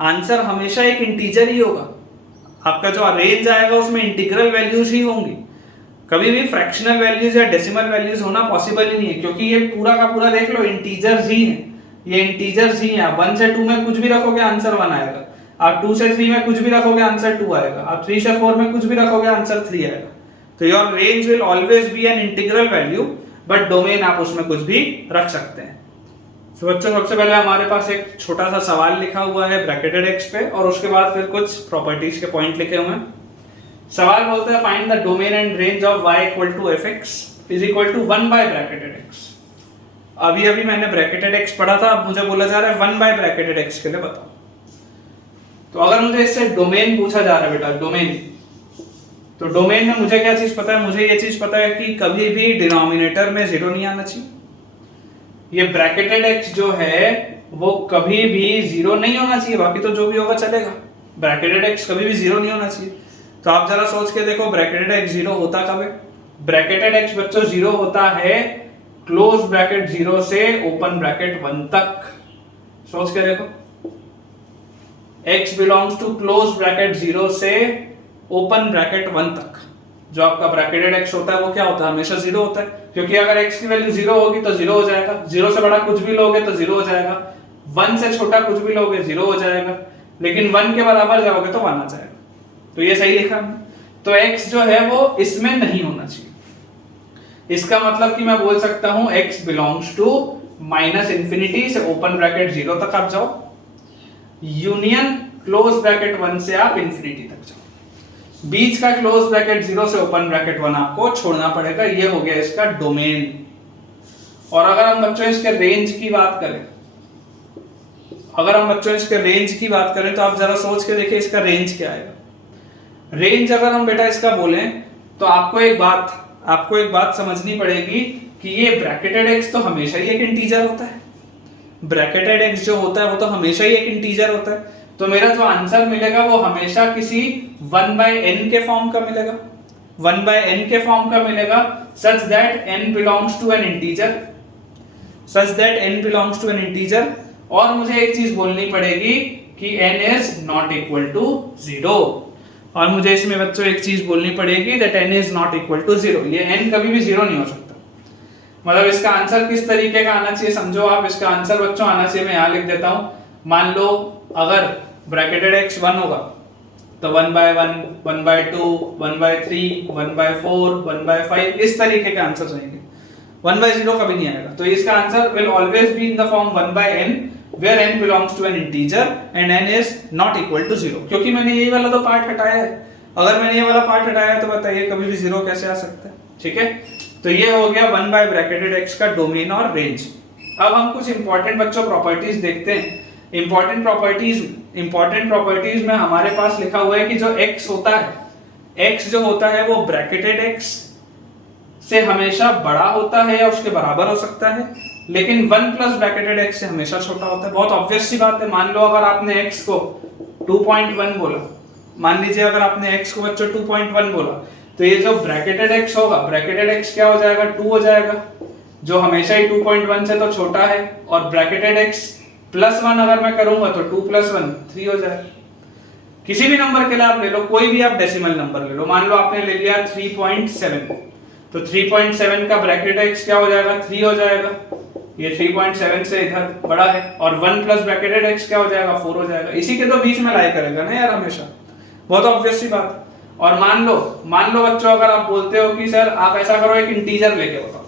आंसर हमेशा एक इंटीजर ही होगा। आपका जो रेंज आएगा उसमें इंटीग्रल वैल्यूज ही होंगी। कभी भी फ्रैक्शनल वैल्यूज या डेसिमल वैल्यूज होना पॉसिबल ही नहीं है, क्योंकि ये पूरा का पूरा देख लो इंटीजर्स ही है, ये इंटीजर्स ही है। 1 से 2 में कुछ भी रखोगे आंसर 1 आएगा, आप 2 से 3 में कुछ भी रखोगे आंसर 2 आएगा, आप 3 से 4 में कुछ भी रखोगे आंसर 3 आएगा। तो your range will always B an integral value, but domain आप उसमें कुछ भी रख सकते हैं। तो बच्चों सबसे पहले हमारे पास एक छोटा सा सवाल लिखा हुआ है ब्रैकेटेड एक्स पे, और उसके बाद फिर कुछ प्रॉपर्टीज के पॉइंट लिखे हुए हैं। सवाल बोलते हैं find the domain and range of y equal to fx is equal to 1 by bracketed x। अभी अभी मैंने ब्रैकेटेड x पढ़ा था, अब मुझे बोला जा रहा है 1 बाय ब्रैकेटेड x के लिए बताओ। तो अगर मुझे इससे डोमेन पूछा जा रहा है बेटा, डोमेन, तो डोमेन में मुझे क्या चीज पता है, मुझे ये चीज पता है कि कभी भी डिनोमिनेटर में 0 नहीं आना चाहिए। ये ब्रैकेटेड x जो है वो कभी भी 0 नहीं होना चाहिए, बाकी तो जो भी होगा चलेगा। ब्रैकेटेड x कभी भी 0 नहीं होना चाहिए। तो आप जरा सोच के देखो ब्रैकेटेड x 0 होता कब है? ब्रैकेटेड x बच्चों 0 होता है क्लोज ब्रैकेट 0 से ओपन ब्रैकेट 1 तक। सोच के देखो, x belongs to close bracket 0 से ओपन ब्रैकेट 1 तक। जो आपका ब्रैकेटेड x होता है वो क्या होता है? हमेशा 0 होता है, क्योंकि अगर x की वैल्यू 0 होगी तो 0 हो जाएगा, 0 से बड़ा कुछ भी लोगे तो 0 हो जाएगा, 1 से छोटा कुछ भी लोगे 0 हो जाएगा, लेकिन 1 के बराबर जाओगे तो 1 आ जाएगा। तो ये सही लिखा है। तो x जो है वो इसमें नहीं होना चाहिए। इसका मतलब कि मैं बोल सकता हूं x belongs to minus infinity से ओपन ब्रैकेट 0 तक आप जाओ, यूनियन क्लोज ब्रैकेट 1 से आप इंफिनिटी तक जाओ। बीच का क्लोज ब्रैकेट 0 से ओपन ब्रैकेट 1 आपको छोड़ना पड़ेगा। ये हो गया इसका डोमेन। और अगर हम बच्चों इसके रेंज की बात करें, तो आप जरा सोच के देखिए इसका रेंज क्या आएगा। रेंज अगर हम बेटा इसका बोलें तो आपको एक बात समझनी पड़ेगी कि ये ब्रैकेटेड x तो हमेशा ही एक इंटीजर होता है। ब्रैकेटेड x जो होता है वो तो हमेशा ही एक इंटीजर होता है। तो मेरा जो आंसर मिलेगा वो हमेशा किसी 1 by n के फॉर्म का मिलेगा, 1 by n के फॉर्म का मिलेगा, such that n belongs to an integer। और मुझे एक चीज बोलनी पड़ेगी कि n is not equal to 0। और मुझे इसमें बच्चों एक चीज बोलनी पड़ेगी that n is not equal to 0। ये n कभी भी 0 नहीं हो सकता। मतलब इसका आंसर किस तरीके का आना चाहिए समझो आप। इसका आंसर बच्चों आना चाहिए, मैं यहाँ लिख देता हूँ। मान लो अगर ब्रैकेटेड x 1 होगा तो 1 by 1, 1 by 2, 1 by 3, 1 by 4, 1 by 5 इस तरीके के आंसर आएंगे। 1 by 0 कभी नहीं आएगा। तो इसका answer will always be in the form 1 by n where n belongs to an integer and n is not equal to 0। क्योंकि मैंने यही वाला तो पार्ट हटाया है। अगर मैंने ये वाला पार्ट हटाया तो बताइए कभी भी 0 कैसे आ सकता है? ठीक है, तो ये हो गया 1 by ब्रैकेटेड x का डोमेन और रेंज। अब हम कुछ इंपॉर्टेंट बच्चों प्रॉपर्टीज देखते हैं। इंपॉर्टेंट प्रॉपर्टीज में हमारे पास लिखा हुआ है कि जो x होता है, x जो होता है वो ब्रैकेटेड x से हमेशा बड़ा होता है या उसके बराबर हो सकता है, लेकिन 1 प्लस ब्रैकेटेड x से हमेशा छोटा होता है। बहुत ऑब्वियस सी बात है। मान लो अगर आपने x को 2.1 बोला, मान लीजिए अगर आपने x को बच्चों 2.1 बोला, तो ये जो ब्रैकेटेड x होगा, ब्रैकेटेड x क्या हो जाएगा? 2 हो जाएगा, जो हमेशा ही 2.1 से तो छोटा है। और ब्रैकेटेड x +1 अगर मैं करूंगा तो 2 + 1 3 हो जाएगा। किसी भी नंबर के लिए आप ले लो, कोई भी आप डेसिमल नंबर ले लो। मान लो आपने ले लिया 3.7, तो 3.7 का ब्रैकेटेड x क्या हो जाएगा? 3 हो जाएगा। ये 3.7 से इधर बड़ा है। और 1 प्लस ब्रैकेटेड x क्या हो जाएगा? 4 हो जाएगा। इसी के तो बीच में लाई करेगा ना यार हमेशा। बहुत ऑब्वियस सी बात। और मान लो बच्चों अगर आप बोलते हो कि सर आप ऐसा करो एक इंटीजर लेके बताओ,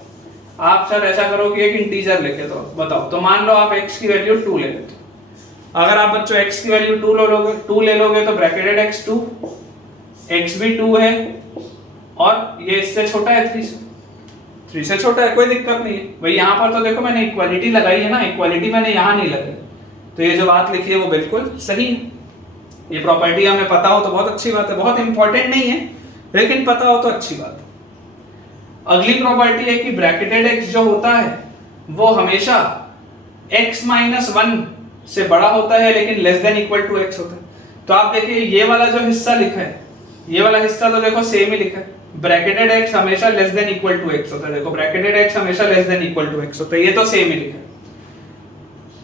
आप सर ऐसा करो कि एक इंटीजर लेके तो बताओ, तो मान लो आप x की वैल्यू 2 ले लेते हो। अगर आप बच्चों x की वैल्यू 2 ले लोगे तो ब्रैकेटेड x 2, x भी 2 है और ये इससे छोटा है 3 से छोटा है, कोई दिक्कत नहीं है भाई। यहाँ पर तो देखो मैंने इक्वालिटी लगाई है ना, इक्वालिटी मैंने यहाँ नहीं लगाई, तो ये जो बात लिखी है वो बिल्कुल सही है। ये प्रॉपर्टी हमें पता हो तो बहुत अच्छी बात है, बहुत इंपॉर्टेंट नहीं है लेकिन पता हो तो अच्छी बात है। अगली प्रॉपर्टी है कि ब्रैकेटेड x जो होता है वो हमेशा x - 1 से बड़ा होता है लेकिन less than equal to x होता है। तो आप देखिए ये वाला जो हिस्सा लिखा है, ये वाला हिस्सा तो देखो सेम ही लिखा है, ब्रैकेटेड x हमेशा less than equal to x होता है। देखो ब्रैकेटेड x हमेशा less than equal to x होता है, ये तो सेम ही लिखा है।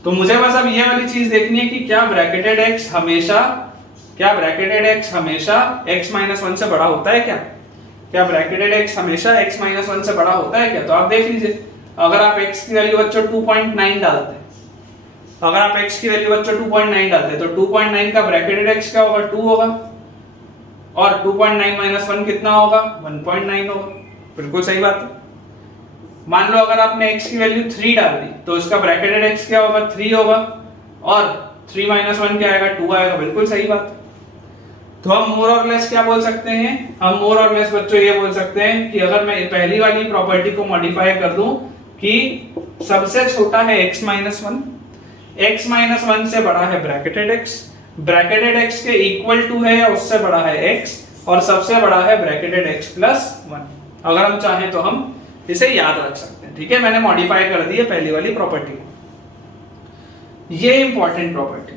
तो मुझे बस अब ये वाली चीज देखनी है कि क्या ब्रैकेटेड x हमेशा x - 1 से बड़ा होता है क्या? क्या ब्रैकेटेड x हमेशा x माइनस 1 से बड़ा होता है क्या? तो आप देख लीजिए, अगर आप x की वैल्यू बच्चों 2.9 डालते हैं, अगर आप x की वैल्यू बच्चों 2.9 डालते हैं तो 2.9 का ब्रैकेटेड x क्या होगा? 2 होगा, और 2.9 माइनस 1 कितना होगा? 1.9 होगा। बिल्कुल सही बात है। मान लो अगर आपने x की वैल्यू 3 डाल दी तो इसका ब्रैकेटेड x क्या होगा? 3 होगा, और 3 माइनस 1 क्या आएगा? 2 आएगा। बिल्कुल सही बात है। तो हम मोर और लेस क्या बोल सकते हैं? हम मोर और लेस बच्चों ये बोल सकते हैं कि अगर मैं पहली वाली प्रॉपर्टी को मॉडिफाई कर दूं कि सबसे छोटा है x माइनस 1, x माइनस 1 से बड़ा है ब्रैकेटेड x, ब्रैकेटेड x के इक्वल टू है या उससे बड़ा है x, और सबसे बड़ा है ब्रैकेटेड x प्लस 1। अगर हम चाहें तो हम इसे याद रख सकते हैं। ठीक है, मैंने मॉडिफाई कर दी है पहली वाली प्रॉपर्टी। ये इंपॉर्टेंट प्रॉपर्टी।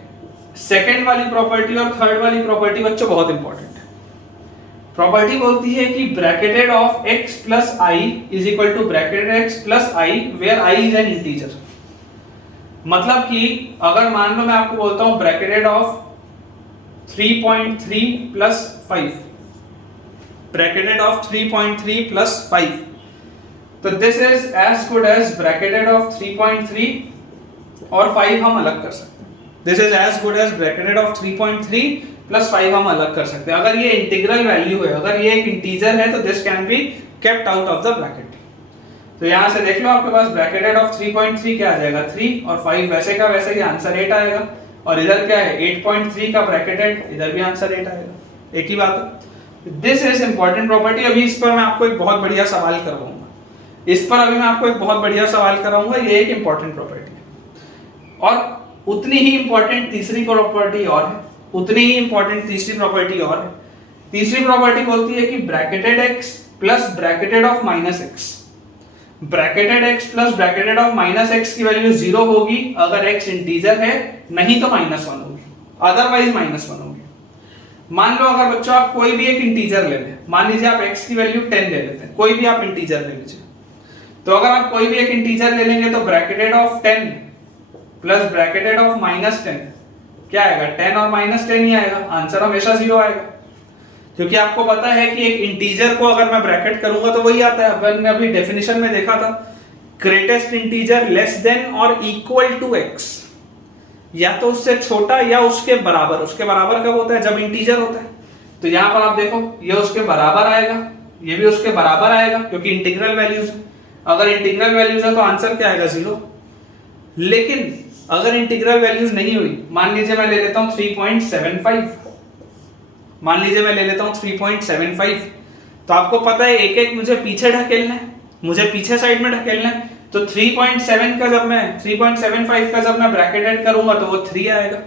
सेकंड वाली प्रॉपर्टी और थर्ड वाली प्रॉपर्टी बच्चों बहुत इंपॉर्टेंट है। प्रॉपर्टी बोलती है कि bracketed of x plus i is equal to bracketed x plus i where i is an integer. मतलब कि अगर मान लो मैं आपको बोलता हूं bracketed of 3.3 plus 5, bracketed of 3.3 plus 5, तो this is as good as bracketed of 3.3 और 5 हम अलग कर सकते हैं। This is as good as bracketed of 3.3 plus 5 हम अलग कर सकते हैं। अगर ये इंटीग्रल वैल्यू है, अगर ये एक इंटीजर है, तो this can be kept out of the bracket. तो यहां से देख लो आपके पास ब्रैकेटेड ऑफ 3.3 क्या आ जाएगा? 3, और 5 वैसे का वैसे ही आंसर 8 आएगा, और इधर क्या है? 8.3 का ब्रैकेटेड, इधर भी आंसर 8 आएगा। एक ही बात है। This is important property. अभी इस पर मैं आपको एक बहुत बढ़िया सवाल करवाऊंगा, इस पर अभी मैं आपको एक बहुत बढ़िया सवाल कराऊंगा। ये एक इंपॉर्टेंट प्रॉपर्टी है, और उतनी ही इंपॉर्टेंट तीसरी प्रॉपर्टी और है, उतनी ही इंपॉर्टेंट तीसरी प्रॉपर्टी और है। तीसरी प्रॉपर्टी बोलती है कि bracketed x plus bracketed of minus x, bracketed x plus bracketed of minus x की वैल्यू 0 होगी अगर x इंटीजर है, नहीं तो -1 होगी, अदरवाइज -1 होगी। मान लो अगर बच्चों आप कोई भी एक इंटीजर ले लें, मान लीजिए आप x की वैल्यू 10 ले लेते हैं, कोई भी आप इंटीजर ले लीजिए। तो अगर आप कोई भी एक इंटीजर ले लेंगे तो bracketed of 10 plus bracketed of -10 क्या आएगा? 10 और -10 ही आएगा, आंसर हमेशा 0 आएगा। क्योंकि आपको पता है कि एक इंटीजर को अगर मैं ब्रैकेट करूंगा तो वही आता है। अपन ने अभी डेफिनेशन में देखा था, ग्रेटेस्ट इंटीजर लेस देन और इक्वल टू x, या तो उससे छोटा या उसके बराबर। उसके बराबर कब होता है? जब इंटीजर होता है। तो यहां पर आप देखो, ये उसके बराबर आएगा, ये भी उसके बराबर आएगा, क्योंकि इंटीग्रल वैल्यूज है। अगर इंटीग्रल वैल्यूज है तो आंसर क्या आएगा? 0। लेकिन अगर इंटीग्रल वैल्यूज नहीं हुई, मान लीजिए मैं ले लेता हूं 3.75, मान लीजिए मैं ले लेता हूं 3.75, तो आपको पता है एक एक मुझे पीछे ढकेलना है, मुझे पीछे साइड में ढकेलना है। तो 3.7 का जब मैं 3.75 का जब मैं ब्रैकेटेड करूंगा तो वो 3 आएगा,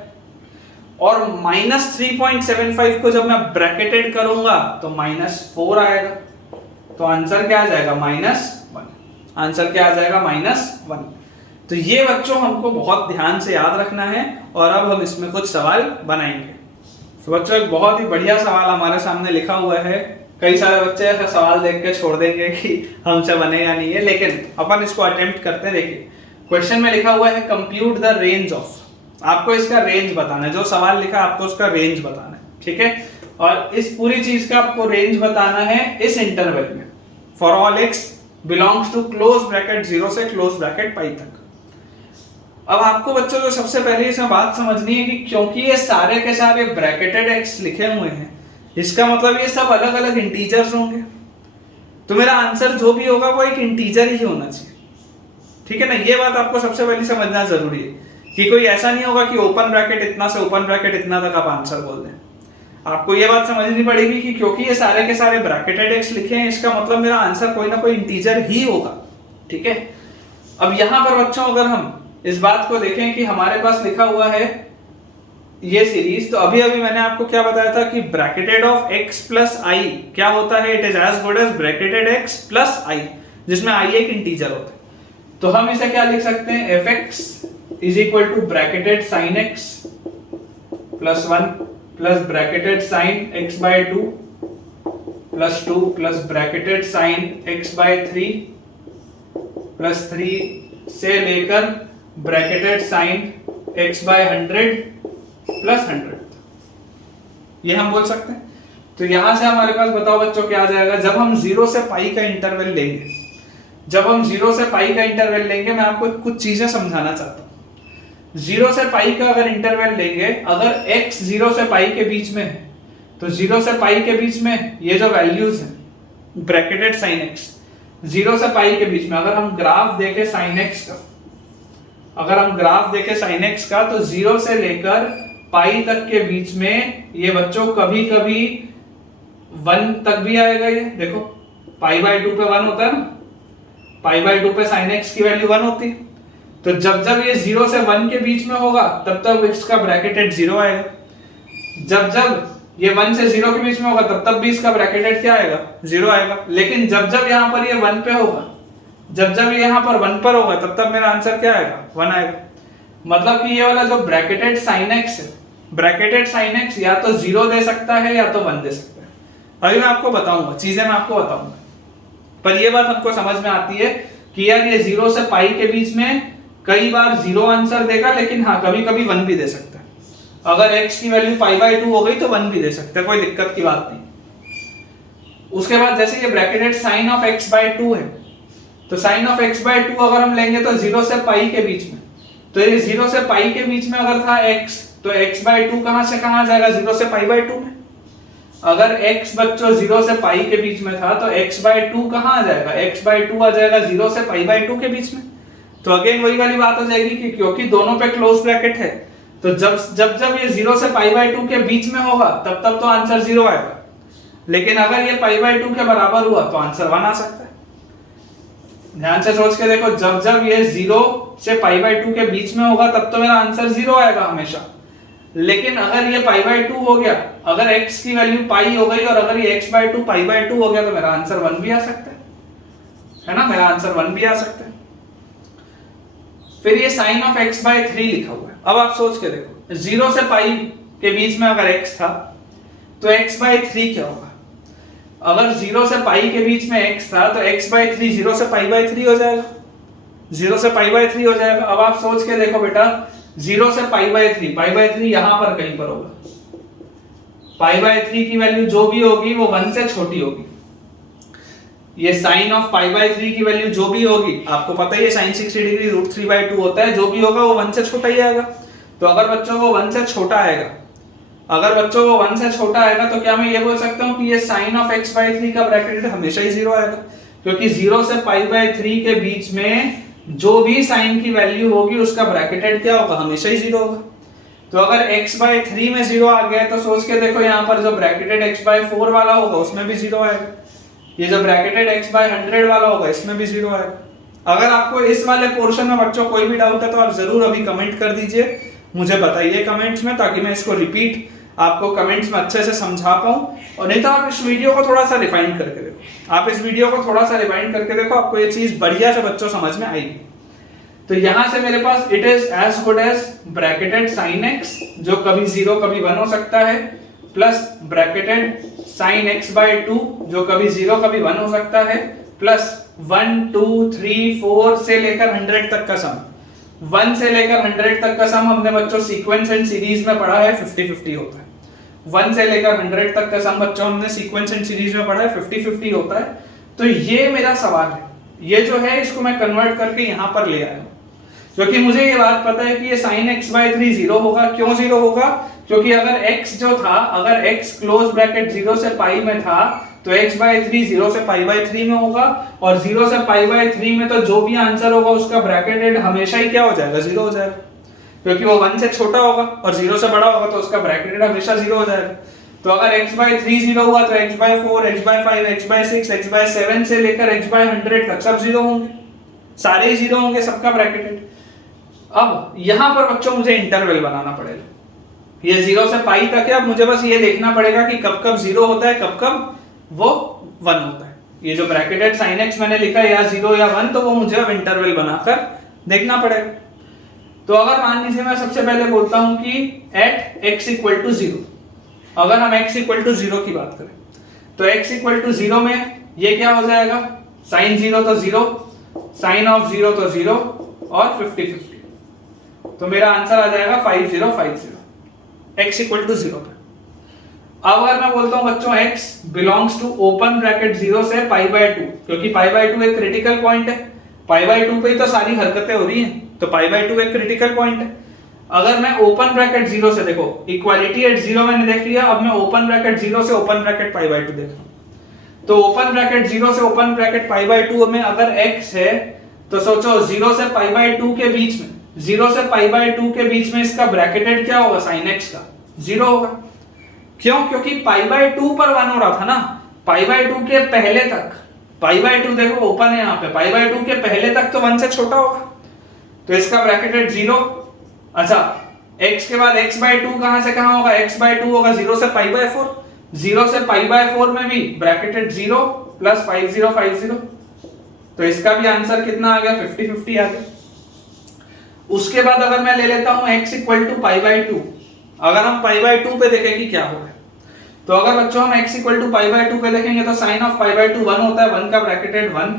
और -3.75 को जब मैं ब्रैकेटेड करूंगा तो -4 आएगा। तो आंसर क्या आ जाएगा? -1। आंसर क्या आ जाएगा? -1। तो ये बच्चों हमको बहुत ध्यान से याद रखना है, और अब हम इसमें कुछ सवाल बनाएंगे। तो बच्चों एक बहुत ही बढ़िया सवाल हमारे सामने लिखा हुआ है। कई सारे बच्चे ऐसा सवाल देख के छोड़ देंगे कि हमसे बनेगा नहीं है, लेकिन अपन इसको अटेम्प्ट करते हैं। देखिए क्वेश्चन में लिखा हुआ है कंप्यूट द रेंज ऑफ, आपको इसका रेंज बताना है। जो सवाल लिखा है आपको उसका रेंज बताना है, ठीक है। और इस पूरी चीज का आपको रेंज बताना है इस इंटरवल में, for all x belongs to close bracket 0 से क्लोज ब्रैकेट पाई तक। अब आपको बच्चों जो सबसे पहले इसमें बात समझनी है कि क्योंकि ये सारे के सारे ब्रैकेटेड x लिखे हुए हैं, इसका मतलब ये सब अलग अलग इंटीजर्स होंगे। तो मेरा आंसर जो भी होगा वो एक इंटीजर ही होना चाहिए, ठीक है ना। ये बात आपको सबसे पहले समझना जरूरी है कि कोई ऐसा नहीं होगा कि ओपन ब्रैकेट इतना से ओपन ब्रैकेट इतना तक आप आंसर बोल दें। आपको ये बात समझनी पड़ेगी कि क्योंकि ये सारे के सारे ब्रैकेटेड x लिखे हैं, इसका मतलब मेरा आंसर कोई ना कोई इंटीजर ही होगा, ठीक है। अब यहां पर बच्चों अगर हम इस बात को देखें कि हमारे पास लिखा हुआ है ये सीरीज, तो अभी अभी मैंने आपको क्या बताया था कि bracketed of x plus I क्या होता है? It is as good as bracketed x plus I, जिसमें i एक इंटीजर होता है। तो हम इसे क्या लिख सकते हैं? fx is equal to bracketed sine x plus 1 plus bracketed sine x by 2 plus 2 plus bracketed sine x by 3 plus 3 से लेकर bracketed sine x by 100 plus 100, ये हम बोल सकते हैं। तो यहां से हमारे पास बताओ बच्चों क्या आ जाएगा, जब हम 0 से पाई का इंटरवल लेंगे, जब हम 0 से पाई का इंटरवल लेंगे, मैं आपको कुछ चीजें समझाना चाहता हूं। 0 से पाई का अगर इंटरवल लेंगे, अगर x 0 से पाई के बीच में है, तो 0 से पाई के बीच में ये जो वैल्यूज हैं ब्रैकेटेड साइन x 0 से पाई के बीच में, अगर हम ग्राफ देखें साइन x का, अगर हम ग्राफ देखें साइन x का, तो 0 से लेकर पाई तक के बीच में ये बच्चों कभी कभी 1 तक भी आएगा। ये देखो पाई बाय 2 पे 1 होता है ना, पाई बाय 2 पे साइन x की वैल्यू 1 होती है। तो जब जब ये 0 से 1 के बीच में होगा तब तब इसका ब्रैकेटेड 0 आएगा, जब जब ये 1 से 0 के बीच में होगा तब तब भी इसका ब्रैकेटेड क्या आएगा, 0 आएगा। लेकिन जब जब यहाँ पर ये 1 पे होगा, जब जब ये यहाँ पर 1 पर होगा तब तब मेरा आंसर क्या आएगा, 1 आएगा। मतलब कि ये वाला जो ब्रैकेटेड साइन x है, ब्रैकेटेड साइन x या तो 0 दे सकता है या तो 1 दे सकता है। अभी मैं आपको बताऊंगा, चीजें मैं आपको बताऊंगा, पर ये बात हमको समझ में आती है कि यार ये 0 से पाई के बीच में कई बार 0 आंसर देगा, लेकिन हाँ कभी कभी 1 भी दे सकता है। अगर x की वैल्यू पाई बाय 2 हो गई तो 1 भी दे सकता है, कोई दिक्कत की बात नहीं। उसके बाद जैसे ये bracketed sign of x by 2 है, तो साइन ऑफ x बाय 2 अगर हम लेंगे तो 0 से पाई के बीच में, तो ये 0 से पाई के बीच में अगर था x, तो x बाय 2 कहां से कहां जाएगा, 0 से पाई बाय 2 में। अगर x बच्चों 0 से पाई के बीच में था तो x बाय 2 कहां आ जाएगा, x बाय 2 आ जाएगा 0 से पाई बाय 2 के बीच में। तो अगेन वही वाली बात हो जाएगी कि क्योंकि दोनों पे क्लोज ब्रैकेट है, तो जब जब जब ये 0 से पाई बाय 2 के बीच में होगा तब तब तो आंसर 0 आएगा। लेकिन अगर ये पाई बाय 2 के बराबर हुआ तो आंसर 1 आ सकता है। ध्यान से सोच के देखो, जब जब ये 0 से पाई बाय 2 के बीच में होगा तब तो मेरा आंसर 0 आएगा हमेशा। लेकिन अगर ये पाई बाय 2 हो गया, अगर x की वैल्यू पाई हो गई और अगर ये x बाय 2 पाई बाय 2 हो गया, तो मेरा आंसर 1 भी आ सकता है ना, मेरा आंसर 1 भी आ सकता है। फिर ये साइन ऑफ x बाय 3 लिखा हुआ है। अब आप सोच के देखो, 0 से पाई के बीच में अगर x था तो x बाय 3 क्या होगा। अगर 0 से पाई के बीच में x था तो x बाय 3 0 से पाई बाय 3 हो जाएगा, 0 से पाई बाय 3 हो जाएगा। अब आप सोच के देखो बेटा, 0 से पाई बाय 3, पाई बाय 3 यहां पर कहीं पर होगा। पाई बाय 3 की वैल्यू जो भी होगी वो 1 से छोटी होगी। ये साइन ऑफ पाई बाय 3 की वैल्यू जो भी होगी, आपको पता ही है साइन 60 डिग्री रूट 3 बाय 2 होता है, जो भी होगा वो 1 से छोटा ही आएगा। तो अगर बच्चों को 1 से छोटा आएगा, अगर बच्चों को 1 से छोटा आएगा, तो क्या मैं ये बोल सकता हूँ कि ये साइन ऑफ x बाय 3 का ब्रैकेट हमेशा ही 0 आएगा, क्योंकि 0 से पाई बाय 3 के बीच में जो भी साइन की वैल्यू होगी उसका ब्रैकेटेड क्या होगा, हमेशा ही 0 होगा। तो अगर x बाय 3 में 0 आ गया तो सोच के देखो, यहाँ पर जो ब्रैकेटेड x बाय 4 वाला होगा उसमें भी 0 आएगा, ये जो ब्रैकेटेड x बाय 100 वाला होगा इसमें भी 0 आएगा। अगर आपको इस वाले पोर्शन में बच्चों कोई भी डाउट है तो आप जरूर अभी कमेंट कर दीजिए, मुझे बताइए कमेंट्स में, ताकि मैं इसको रिपीट आपको कमेंट्स में अच्छे से समझा पाऊं। और नहीं तो आप इस वीडियो को थोड़ा सा रिफाइन करके देखो, आप इस वीडियो को थोड़ा सा रिफाइन करके देखो, आपको ये चीज बढ़िया से बच्चों समझ में आएगी। तो यहां से मेरे पास it is as good as bracketed sine x, जो कभी 0 कभी 1 हो सकता है, plus bracketed sine x by 2, जो कभी 0 कभी 1 हो सकता है, प्लस 1 2 3 4 से लेकर 100 तक का सम। 1 से लेकर 100 तक का सम हमने बच्चों सीक्वेंस एंड सीरीज में पढ़ा है 50-50 होता है। 1 से लेकर 100 तक का सम बच्चों हमने सीक्वेंस एंड सीरीज में पढ़ा है 50-50 होता है। तो ये मेरा सवाल है, ये जो है इसको मैं कन्वर्ट करके यहाँ पर ले आया हूँ, क्योंकि मुझे ये बात पता है कि ये sin x बाय 3 0 होगा। क्यों 0 होगा? क्योंकि अगर x जो था, अगर x क्लोज ब्रैकेट 0 से पाई में था तो x बाय 3 0 से पाई बाय 3 में होगा, और 0 से पाई बाय 3 में तो जो भी आंसर होगा उसका ब्रैकेटेड हमेशा ही क्या हो जाएगा, 0 हो जाएगा, क्योंकि वो 1 से छोटा होगा और 0 से बड़ा होगा तो उसका ब्रैकेटेड हमेशा 0 हो जाएगा। तो अगर x बाय 3 0 हुआ तो x by 4, x by 5, x by 6, x by 7 से लेकर x बाय 100 तक सब 0 होंगे, सारे ही 0 होंगे, सबका ब्रैकेटेड। अब यहां पर बच्चों मुझे इंटरवल बनाना पड़ेगा, ये 0 से पाई तक है। अब मुझे बस ये देखना पड़ेगा कि कब कब 0 होता है, कब कब वो 1 होता है। ये जो ब्रैकेटेड sin x मैंने लिखा है या 0 या 1, तो वो मुझे अब इंटरवल बनाकर देखना पड़ेगा। तो अगर मान लीजिए मैं सबसे पहले बोलता हूं कि एट x इक्वल टू 0, अगर हम x इक्वल टू 0 की बात करें तो x इक्वल टू 0 में ये क्या हो जाएगा, sin 0 तो 0, sin ऑफ 0 तो 0 और 50-50, तो मेरा आंसर आ जाएगा 5050 x इक्वल टू 0 पे। अब अगर मैं बोलता हूं बच्चों x belongs to open bracket 0 से π/2, क्योंकि π/2 एक क्रिटिकल पॉइंट है, π/2 पे ही तो सारी हरकतें हो रही हैं, तो π/2 एक क्रिटिकल पॉइंट है। अगर मैं ओपन ब्रैकेट 0 से, देखो इक्वालिटी एट 0 मैंने देख लिया, अब मैं ओपन ब्रैकेट 0 से ओपन ब्रैकेट π/2 देख रहा हूं। तो ओपन ब्रैकेट 0 से ओपन ब्रैकेट π/2 में अगर x है तो सोचो 0 से π/2 के बीच में, 0 से π/2 के बीच में इसका ब्रैकेटेड क्या होगा, sin x का 0 होगा। क्यों? क्योंकि π/2 पर 1 हो रहा था ना, π/2 के पहले तक, π/2 देखो ओपन है यहाँ पे, π/2 के पहले तक तो 1 से छोटा होगा, तो इसका ब्रैकेटेड 0। अच्छा x के बाद x/2 कहां से कहां होगा, x/2 होगा 0 से π/4, 0 से π/4 में भी ब्रैकेटेड 0 प्लस 50 50, तो इसका भी आंसर कितना आ गया, 50 50 आ गया। उसके बाद अगर मैं ले लेता हूं x इक्वल टू π/2, अगर हम π/2 पे देखें कि क्या हो रहा है, तो अगर बच्चों हम x इक्वल टू π/2 पे देखेंगे तो साइन ऑफ π/2 1 होता है, 1 का ब्रैकेटेड 1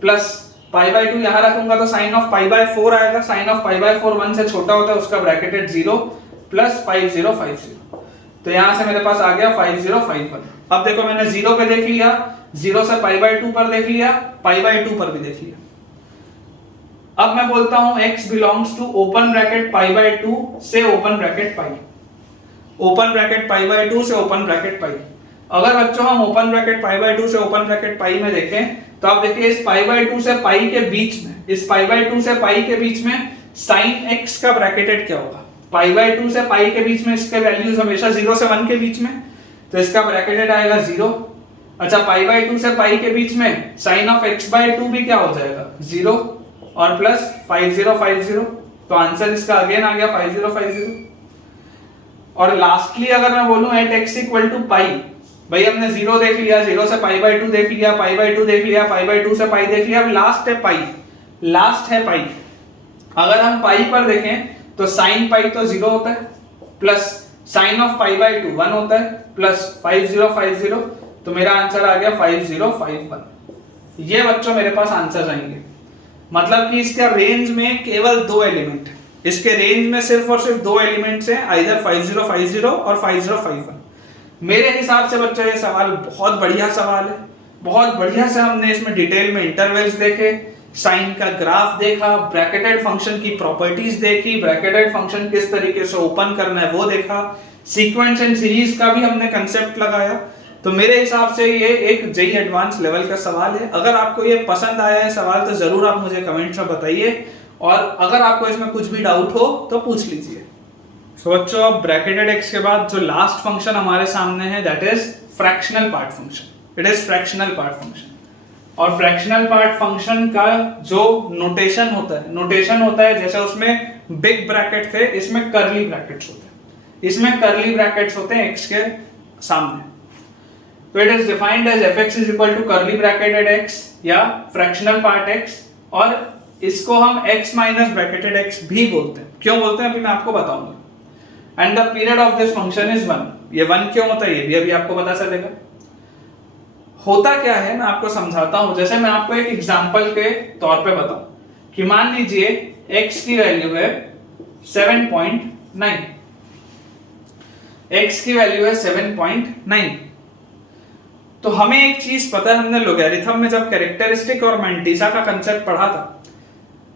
प्लस π/2 यहां रखूंगा तो साइन ऑफ π/4 आएगा, साइन ऑफ π/4 1 से छोटा होता है, उसका ब्रैकेटेड 0 प्लस 50 50, तो यहां से मेरे पास आ गया 50 51। अब देखो मैंने 0 पे देख लिया, 0 से π/2 पर देख लिया, π/2 पर भी देख लिया। अब मैं बोलता हूं x belongs to open bracket π/2 से open bracket pi, open bracket π/2 से ओपन ब्रैकेट पाई। अगर बच्चों हम ओपन ब्रैकेट π/2 से ओपन ब्रैकेट पाई में देखें तो आप देखिए इस π/2 से पाई के बीच में, इस π/2 से पाई के बीच में sin x का ब्रैकेटेड क्या होगा, π/2 से पाई के बीच में इसके वैल्यूज हमेशा 0 से 1 के बीच में, तो इसका ब्रैकेटेड आएगा 0। अच्छा π/2 से पाई के बीच में sin ऑफ x/2 भी क्या हो जाएगा 0 और प्लस 50 50, तो आंसर इसका अगेन आ गया 50 50। और लास्टली अगर मैं बोलूं एट x इक्वल टू पाई, भाई हमने 0 देख लिया, 0 से π/2 देख लिया, π/2 देख लिया, π/2 से पाई देख लिया, अब लास्ट है पाई, लास्ट है पाई। अगर हम पाई पर देखें तो sin पाई तो 0 होता है, प्लस sin ऑफ π/2 1 होता है, प्लस 50 50, तो मेरा आंसर आ गया 50 51। ये बच्चों मेरे पास आंसर आएंगे, मतलब कि इसका रेंज में केवल 2 एलिमेंट है, इसके रेंज में सिर्फ और सिर्फ 2 एलिमेंट्स हैं, आइदर 50 50 और 50 51। मेरे हिसाब से बच्चों ये सवाल बहुत बढ़िया सवाल है, बहुत बढ़िया से हमने इसमें डिटेल में इंटरवल्स देखे, साइन का ग्राफ देखा, ब्रैकेटेड फंक्शन की प्रॉपर्टीज देखी, ब्रैकेटेड फंक्शन किस तरीके से ओपन करना है वो देखा, सीक्वेंस एंड सीरीज का भी हमने कंसेप्ट लगाया। तो मेरे हिसाब से ये एक जेईई एडवांस लेवल का सवाल है। अगर आपको ये पसंद आया है सवाल तो जरूर आप मुझे कमेंट्स में बताइए, और अगर आपको इसमें कुछ भी डाउट हो तो पूछ लीजिए। तो बच्चों अब ब्रैकेटेड x के बाद जो लास्ट फंक्शन हमारे सामने है that is fractional part function. It is fractional part function, और फ्रैक्शनल पार्ट फंक्शन का जो नोटेशन होता है जैसे उसमें बिग ब्रैकेट थे, इसमें कर्ली ब्रैकेट्स होते हैं, इसमें कर्ली ब्रैकेट्स होते हैं x के सामने। तो it is defined as fx is equal to curly bracketed x या फ्रैक्शनल पार्ट x, और इसको हम x माइनस ब्रैकेटेड x भी बोलते हैं। क्यों बोलते हैं अभी मैं आपको बताऊंगा। And the period of this function is 1। ये 1 क्यों होता है ये भी अभी आपको पता चलेगा। होता क्या है मैं आपको समझाता हूं, जैसे मैं आपको एक एग्जांपल के तौर पे बताऊं कि मान लीजिए x की वैल्यू है 7.9, x की वैल्यू है 7.9। तो हमें एक चीज पता है, हमने लोगैरिथम में जब कैरेक्टरिस्टिक और मैंटिसा का कंसेप्ट पढ़ा था,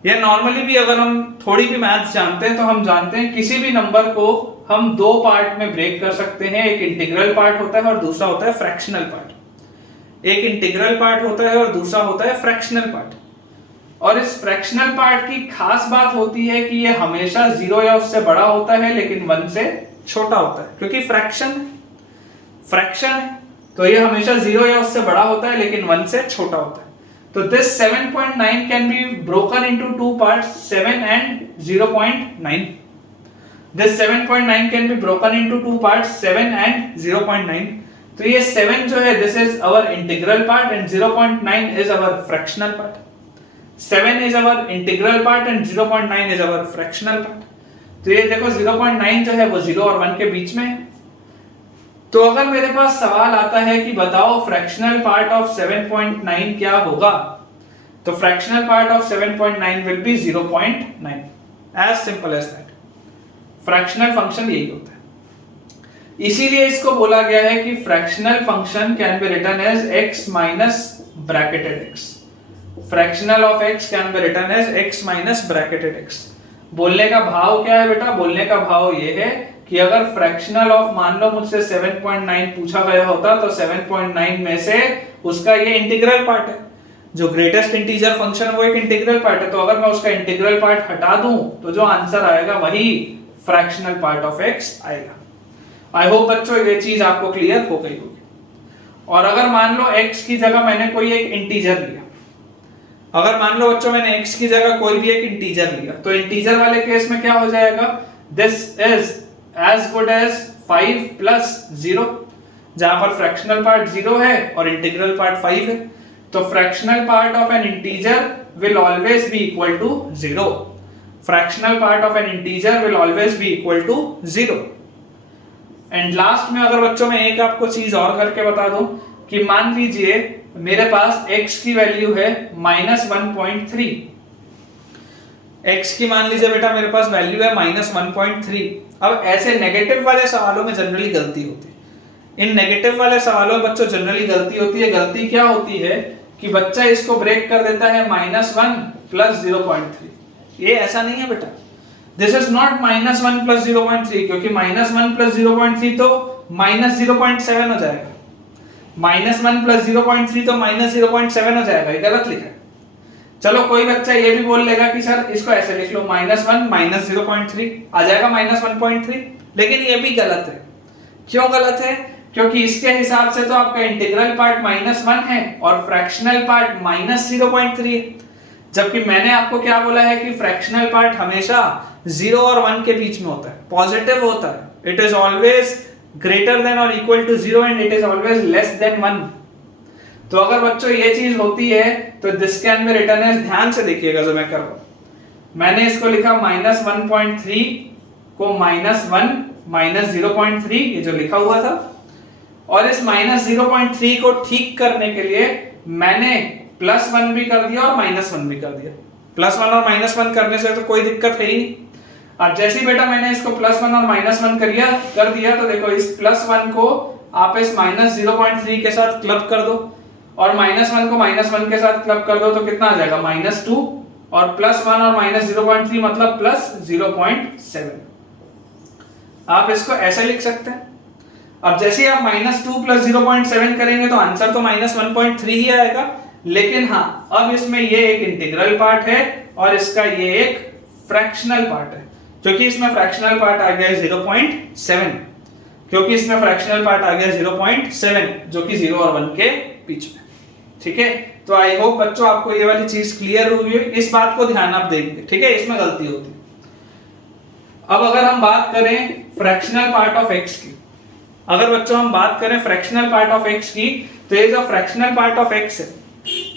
या नॉर्मली भी अगर हम थोड़ी भी मैथ्स जानते हैं तो हम जानते हैं किसी भी नंबर को हम 2 पार्ट में ब्रेक कर सकते हैं। एक इंटीग्रल पार्ट होता है और दूसरा होता है फ्रैक्शनल पार्ट। एक इंटीग्रल पार्ट होता है और दूसरा होता है फ्रैक्शनल पार्ट। और इस फ्रैक्शनल पार्ट की खास बात होती है कि ये हमेशा 0 या उससे बड़ा होता है लेकिन 1 से छोटा होता है, क्योंकि फ्रैक्शन है तो ये हमेशा 0 या उससे बड़ा होता है लेकिन 1 से छोटा होता है। तो this 7.9 can be broken into 2 parts, 7 and 0.9. This 7.9 can be broken into 2 parts, 7 and 0.9. तो ये 7 जो है this is our integral part and 0.9 is our fractional part. 7 is our integral part and 0.9 is our fractional part. तो ये देखो 0.9 जो है वो 0 और 1 के बीच में है। तो अगर मेरे पास सवाल आता है कि बताओ फ्रैक्शनल पार्ट ऑफ 7.9 क्या होगा, तो fractional part of 7.9 will be 0.9, as simple as that. Fractional function यही होता है। इसीलिए इसको बोला गया है कि fractional function can be written as x minus bracketed x। Fractional of x can be written as x minus bracketed x। बोलने का भाव क्या है बेटा? बोलने का भाव ये है कि अगर फ्रैक्शनल ऑफ, मान लो मुझसे 7.9 पूछा गया होता तो 7.9 में से उसका ये इंटीग्रल पार्ट है, जो ग्रेटेस्ट इंटीजर फंक्शन वो एक इंटीग्रल पार्ट है, तो अगर मैं उसका इंटीग्रल पार्ट हटा दूं तो जो आंसर आएगा वही फ्रैक्शनल पार्ट ऑफ x आएगा। आई होप बच्चों ये चीज आपको क्लियर हो गई होगी। और अगर मान लो x की जगह मैंने कोई एक इंटीजर लिया, अगर मान लो बच्चों मैंने x की जगह कोई भी एक इंटीजर लिया, तो इंटीजर वाले केस में क्या हो जाएगा? This is as good as 5 plus 0, जहां पर फ्रैक्शनल पार्ट 0 है और इंटीग्रल पार्ट 5 है, तो fractional part of an integer will always be equal to 0। Fractional part of an integer will always be equal to 0। And last में अगर बच्चों में एक आपको चीज और करके बता दूं कि मान लीजिए मेरे पास x की वैल्यू है -1.3, x की मान लीजिए बेटा मेरे पास वैल्यू है -1.3। अब ऐसे नेगेटिव वाले सवालों में जनरली गलती होती है। इन नेगेटिव वाले सवालों में बच्चों जनरली गलती होती है। गलती क्या होती है कि बच्चा इसको ब्रेक कर देता है -1 प्लस 0.3। ये ऐसा नहीं है बेटा, दिस इज नॉट -1 प्लस 0.3, क्योंकि -1 प्लस 0.3 तो -0.7 हो जाएगा। -1 प्लस 0.3 तो -0.7 हो जाएगा, ये गलत लिखा है। चलो कोई बच्चा ये भी बोल लेगा कि सर इसको ऐसे लिख लो, -1 माइनस 0.3 आ जाएगा -1.3, लेकिन ये भी गलत है। क्यों गलत है? क्योंकि इसके हिसाब से तो आपका इंटीग्रल पार्ट -1 है और फ्रैक्शनल पार्ट -0.3 है, जबकि मैंने आपको क्या बोला है कि फ्रैक्शनल पार्ट हमेशा 0 और 1 के बीच में होता है, पॉजिटिव होता है। It is always greater than और equal to 0 and it is always less than 1। तो अगर बच्चों ये चीज होती है तो this can be written as, ध्यान से देखिएगा जो मैं कर रहा हूं, मैंने इसको लिखा -1.3 को -1 माइनस 0.3, ये जो लिखा हुआ था, और इस -0.3 को ठीक करने के लिए मैंने +1 भी कर दिया और -1 भी कर दिया। +1 और -1 करने से तो कोई दिक्कत है ही नहीं। अब जैसे ही बेटा मैंने इसको +1 और -1 कर दिया तो देखो इस +1 को आप इस -0.3 के साथ क्लब कर दो और -1 को -1 के साथ क्लब कर दो तो कितना आ जाएगा? -2, और +1 और -0.3 मतलब +0.7। आप इसको ऐसे लिख सकते हैं। अब जैसे ही आप -2 + 0.7 करेंगे तो आंसर तो -1.3 ही आएगा, लेकिन हाँ अब इसमें ये एक इंटीग्रल पार्ट है और इसका ये एक फ्रैक्शनल पार्ट है, क्योंकि इसमें फ्रैक्शनल पार्ट आ गया 0.7, क्योंकि इसमें फ्रैक्शनल पार्ट आ गया 0.7 जो कि 0 और 1 के बीच में। ठीक है, तो आई होप बच्चों आपको ये वाली चीज क्लियर हुई है। इस बात को ध्यान आप देंगे, ठीक है, इसमें गलती होती है। अब अगर हम बात करें फ्रैक्शनल पार्ट ऑफ x की, अगर बच्चों हम बात करें फ्रैक्शनल पार्ट ऑफ x की, तो ये जो फ्रैक्शनल पार्ट ऑफ x है,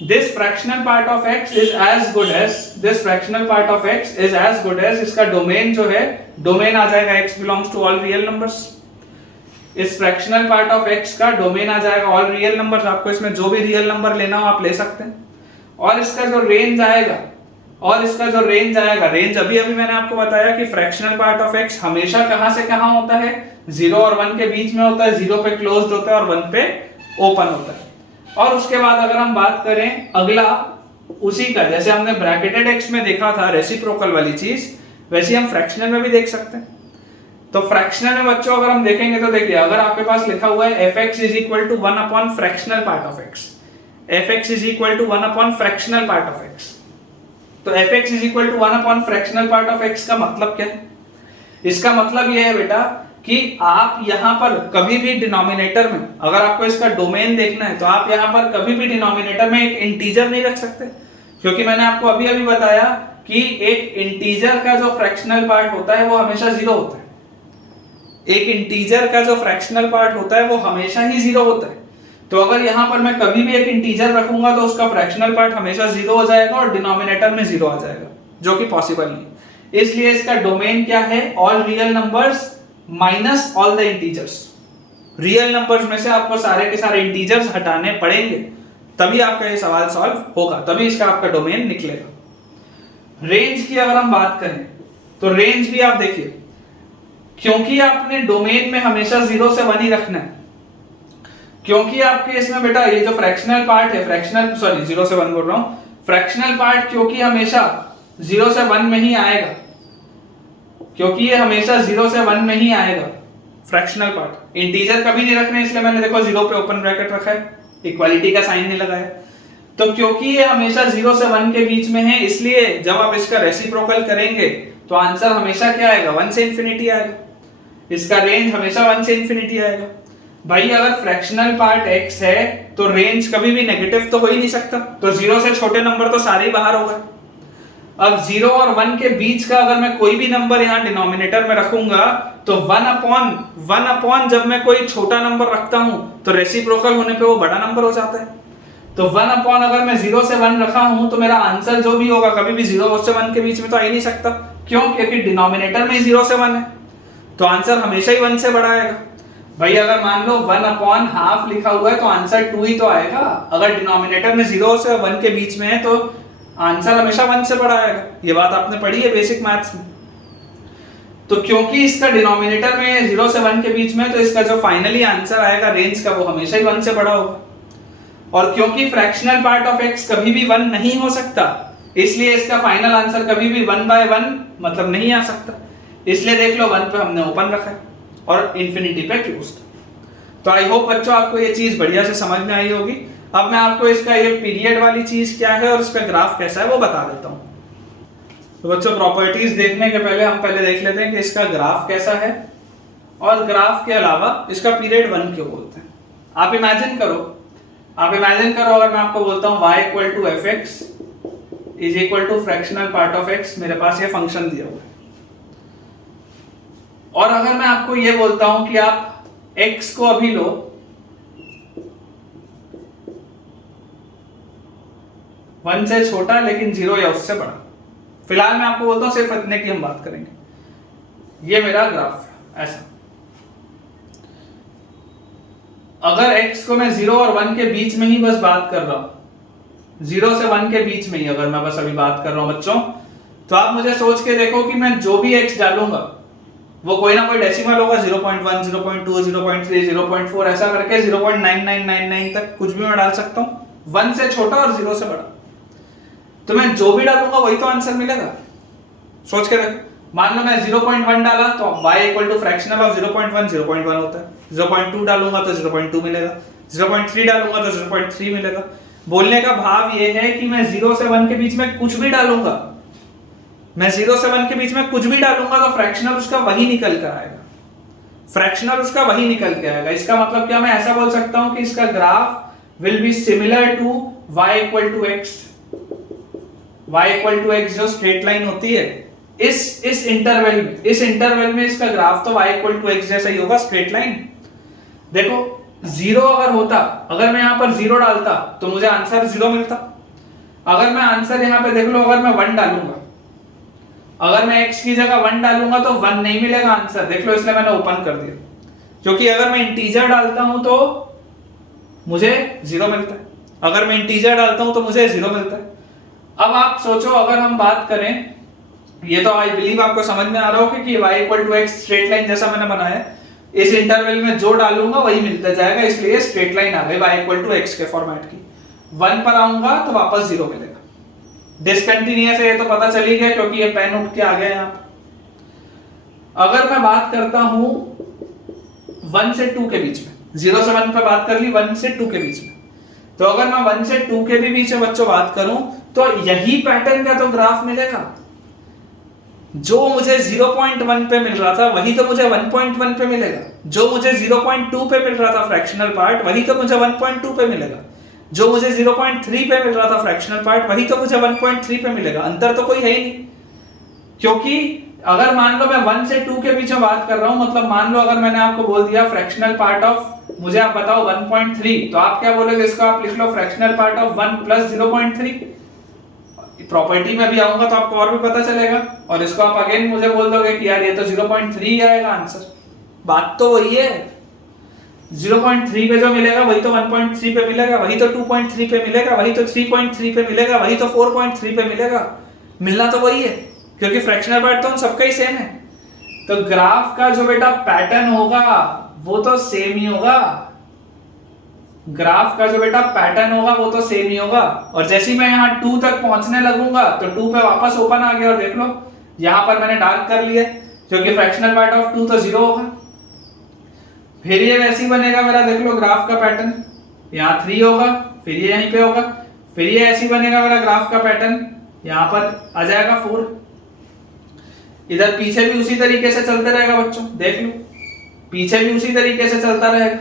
this fractional part of x is as good as, this fractional part of x is as good as, इसका डोमेन जो है, डोमेन आ जाएगा x belongs to all real numbers। इस फ्रैक्शनल पार्ट ऑफ x का domain आ जाएगा all real numbers. आपको इसमें जो भी रियल नंबर लेना हो आप ले सकते हैं। और इसका जो रेंज आएगा, रेंज अभी मैंने आपको बताया कि फ्रैक्शनल पार्ट ऑफ x हमेशा कहां से कहां होता है? 0 और 1 के बीच में होता है, 0 पे क्लोज्ड होता है और 1 पे ओपन होता है। और उसके बाद अगर हम बात करें अगला उसी का, जैसे हमने ब्रैकेटेड x में देखा था रेसिप्रोकल वाली चीज, वैसे हम फ्रैक्शनल में भी देख सकते हैं। तो फ्रैक्शनल में बच्चों अगर हम देखेंगे तो देखिए, अगर आपके पास लिखा हुआ है fx is equal to 1 upon fractional part of x, fx is equal to 1 upon fractional part of x, तो fx is equal to 1 upon fractional part of x का मतलब क्या है? इसका मतलब यह है बेटा कि आप यहां पर कभी भी डिनोमिनेटर में, अगर आपको इसका डोमेन देखना है तो आप यहां पर कभी भी डिनोमिनेटर में एक इंटीजर नहीं रख सकते, क्योंकि मैंने आपको अभी बताया कि एक इंटीजर का जो फ्रैक्शनल पार्ट होता है वो हमेशा 0 होता है। एक इंटीजर का जो फ्रैक्शनल पार्ट होता है वो हमेशा ही 0 होता है। तो अगर यहां पर मैं कभी भी एक इंटीजर रखूंगा तो उसका फ्रैक्शनल पार्ट हमेशा 0 हो जाएगा और डिनोमिनेटर में 0 आ जाएगा, जो कि पॉसिबल नहीं। इसलिए इसका डोमेन क्या है? All real numbers minus all the integers. Real numbers में से आपको सारे के सारे इंटीजर्स हटाने पड़ेंगे, तभी आपका ये सवाल सॉल्व होगा, तभी इसका आपका डोमेन निकलेगा। रेंज की अगर हम बात करें तो रेंज भी आप देखिए क्योंकि आपने डोमेन में हमेशा 0 से 1 ही रखना है, क्योंकि आपके इसमें बेटा ये जो फ्रैक्शनल पार्ट है, फ्रैक्शनल सॉरी 0 से 1 बोल रहा हूं, फ्रैक्शनल पार्ट क्योंकि हमेशा 0 से 1 में ही आएगा, क्योंकि ये हमेशा 0 से 1 में ही आएगा फ्रैक्शनल पार्ट। इंटीजर कभी नहीं रखना, इसलिए मैंने देखो 0 पे ओपन ब्रैकेट रखा है, इक्वालिटी का साइन नहीं लगाया। तो क्योंकि ये हमेशा 0 से 1 के बीच में है, इसलिए जब आप इसका रेसिप्रोकल करेंगे तो आंसर हमेशा क्या आएगा, 1 से इंफिनिटी आएगा। इसका रेंज हमेशा 1 से इंफिनिटी आएगा। भाई अगर फ्रैक्शनल पार्ट x है तो रेंज कभी भी नेगेटिव तो हो ही नहीं सकता, तो 0 से छोटे नंबर तो सारे ही बाहर हो गए। अब 0 और 1 के बीच का अगर मैं कोई भी नंबर यहाँ डिनोमिनेटर में रखूंगा तो 1 अपॉन जब मैं कोई छोटा नंबर रखता हूं तो रेसिप्रोकल होने पे वो बड़ा नंबर हो जाता है। तो 1 अपॉन अगर मैं 0 से 1 रखा हूं तो मेरा आंसर जो भी होगा कभी भी 0 से 1 के बीच में तो आ ही नहीं सकता। क्यों? क्योंकि डिनोमिनेटर में 0 से 1 है, तो आंसर हमेशा ही 1 से बड़ा आएगा। भाई अगर मान लो 1 अपॉन हाफ लिखा हुआ है तो आंसर 2 ही तो आएगा। अगर डिनोमिनेटर में 0 से 1 के बीच में है तो आंसर हमेशा 1 से बड़ा आएगा। ये बात आपने पढ़ी है बेसिक मैथ्स में। तो क्योंकि इसका डिनोमिनेटर में 0 से 1 के बीच में, तो इसका जो फाइनली आंसर आएगा रेंज का वो हमेशा ही 1 से बड़ा होगा। और क्योंकि फ्रैक्शनल पार्ट ऑफ x कभी भी 1 नहीं हो सकता, इसलिए इसका फाइनल आंसर कभी भी 1/1 मतलब नहीं आ सकता। इसलिए देख लो 1 पे हमने ओपन रखा है और इंफिनिटी पे क्लोज्ड। तो आई होप बच्चों आपको ये चीज बढ़िया से समझ में आई होगी। अब मैं आपको इसका ये पीरियड वाली चीज क्या है और इसका ग्राफ कैसा है वो बता देता हूँ। तो बच्चों प्रॉपर्टीज देखने के पहले हम देख लेते हैं कि इसका ग्राफ कैसा है, और ग्राफ के अलावा इसका पीरियड 1 क्यों बोलते हैं। आप इमेजिन करो अगर मैं आपको बोलता हूँ y equal to f x is equal to fractional part of x, मेरे पास ये फंक्शन दिया हुआ है, और अगर मैं आपको ये बोलता हूं कि आप x को अभी लो 1 से छोटा लेकिन 0 या उससे बड़ा। फिलहाल मैं आपको बोलता हूं सिर्फ इतने की हम बात करेंगे। ये मेरा ग्राफ है ऐसा। अगर x को मैं 0 और 1 के बीच में ही बस बात कर रहा हूं, 0 से 1 के बीच में ही अगर मैं बस अभी बात कर रहा हूं बच्चों, तो आप मुझे सोच के देखो कि मैं जो भी x डालूंगा वो कोई ना कोई डेसिमल होगा, 0.1, 0.2, 0.3, 0.4 ऐसा करके 0.9999 तक कुछ भी मैं डाल सकता हूं, 1 से छोटा और 0 से बड़ा। तो मैं जो भी डालूंगा वही तो आंसर मिलेगा। सोच के देखो, मान लो मैं 0.1 डाला तो y equal to fractional of 0.1 0.1 होता है, 0.2 डालूंगा तो 0.2 मिलेगा, 0.3 डालूंगा तो 0.3 मिलेगा। बोलने का भाव ये है कि मैं 0 से 1 के बीच में कुछ भी डालूंगा, मैं 0 से 1 के बीच में कुछ भी डालूंगा तो फ्रैक्शनल उसका वही निकल कर आएगा, फ्रैक्शनल उसका वही निकल के आएगा। इसका मतलब क्या, मैं ऐसा बोल सकता हूं कि इसका graph will be similar to y equal to x। y equal to x जो स्ट्रेट लाइन होती है, इस इंटरवल में इसका ग्राफ तो y इक्वल टू x जैसा ही होगा, स्ट्रेट लाइन। देखो 0 अगर होता, अगर मैं यहां पर 0 डालता तो मुझे आंसर 0 मिलता। अगर मैं आंसर यहां पे देख लो, अगर मैं 1 डालूंगा, अगर मैं x की जगह 1 डालूंगा तो 1 नहीं मिलेगा आंसर, देख लो, इसलिए मैंने ओपन कर दिया। क्योंकि अगर मैं इंटीजर डालता हूं तो मुझे 0 मिलता है, अगर मैं इंटीजर डालता हूं तो मुझे 0 मिलता है। अब आप सोचो, अगर हम बात करें, ये तो आई बिलीव आपको समझ में आ रहा होगा कि y equal to x straight line जैसा मैंने बनाया, इस इंटरवल में जो डालूंगा वही मिलता जाएगा, इसलिए स्ट्रेट लाइन आ गई y इक्वल टू x के फॉर्मेट की। 1 पर आऊंगा तो वापस 0 मिलेगा। डिसकंटिन्यूअस है ये तो पता चली गया क्योंकि ये पेन उठ के आ गया यहां पर। अगर मैं बात करता हूं 1 से 2 के बीच में, 0 से 1 पे बात कर ली, 1 से 2 के बीच में, तो अगर मैं 1 से 2 के भी बीच में बच्चों बात करूं तो यही पैटर्न का तो ग्राफ मिलेगा। जो मुझे 0.1 पे मिल रहा था वही तो मुझे 1.1 पे मिलेगा, जो मुझे 0.2 पे मिल रहा था फ्रैक्शनल पार्ट वही तो मुझे 1.2 पे मिलेगा, जो मुझे 0.3 पे मिल रहा था फ्रैक्शनल पार्ट वही तो मुझे 1.3 पे मिलेगा। अंतर तो कोई है ही नहीं। क्योंकि अगर मान लो मैं 1 से 2 के बीच में बात कर रहा हूं, मतलब मान लो अगर मैंने आपको बोल दिया फ्रैक्शनल पार्ट ऑफ, मुझे आप बताओ 1.3, तो आप क्या बोलोगे, इसको आप लिख लो fractional part of 1 plus 0.3। Property में भी आऊंगा तो आपको और भी पता चलेगा, और इसको आप अगेन मुझे बोल दोगे कि यार ये तो 0.3 आएगा आंसर। बात तो वही है, 0.3 पे जो मिलेगा वही तो 1.3 पे मिलेगा, वही तो 2.3 पे मिलेगा, वही तो 3.3 पे मिलेगा, वही तो 4.3 पे मिलेगा। मिलना तो वही है क्योंकि फ्रैक्शनल पार्ट तो उन सबका ही सेम है। तो ग्राफ का जो बेटा पैटर्न होगा वो तो सेम ही होगा, ग्राफ का जो बेटा पैटर्न होगा वो तो सेम ही होगा। और जैसे ही मैं यहाँ 2 तक पहुंचने लगूंगा तो 2 पे वापस ओपन आ गया, और देख लो यहां पर मैंने डार्क कर लिया, क्योंकि फ्रैक्शनल पार्ट ऑफ 2 तो 0 होगा। फिर ये वैसे ही बनेगा मेरा, देख लो ग्राफ का पैटर्न, यहाँ 3 होगा, फिर ये यहीं पे होगा, फिर ये ऐसे ही बनेगा मेरा ग्राफ का पैटर्न, यहाँ पर आ जाएगा 4। इधर पीछे भी उसी तरीके से चलते रहेगा बच्चों, देख लो पीछे भी उसी तरीके से चलता रहेगा,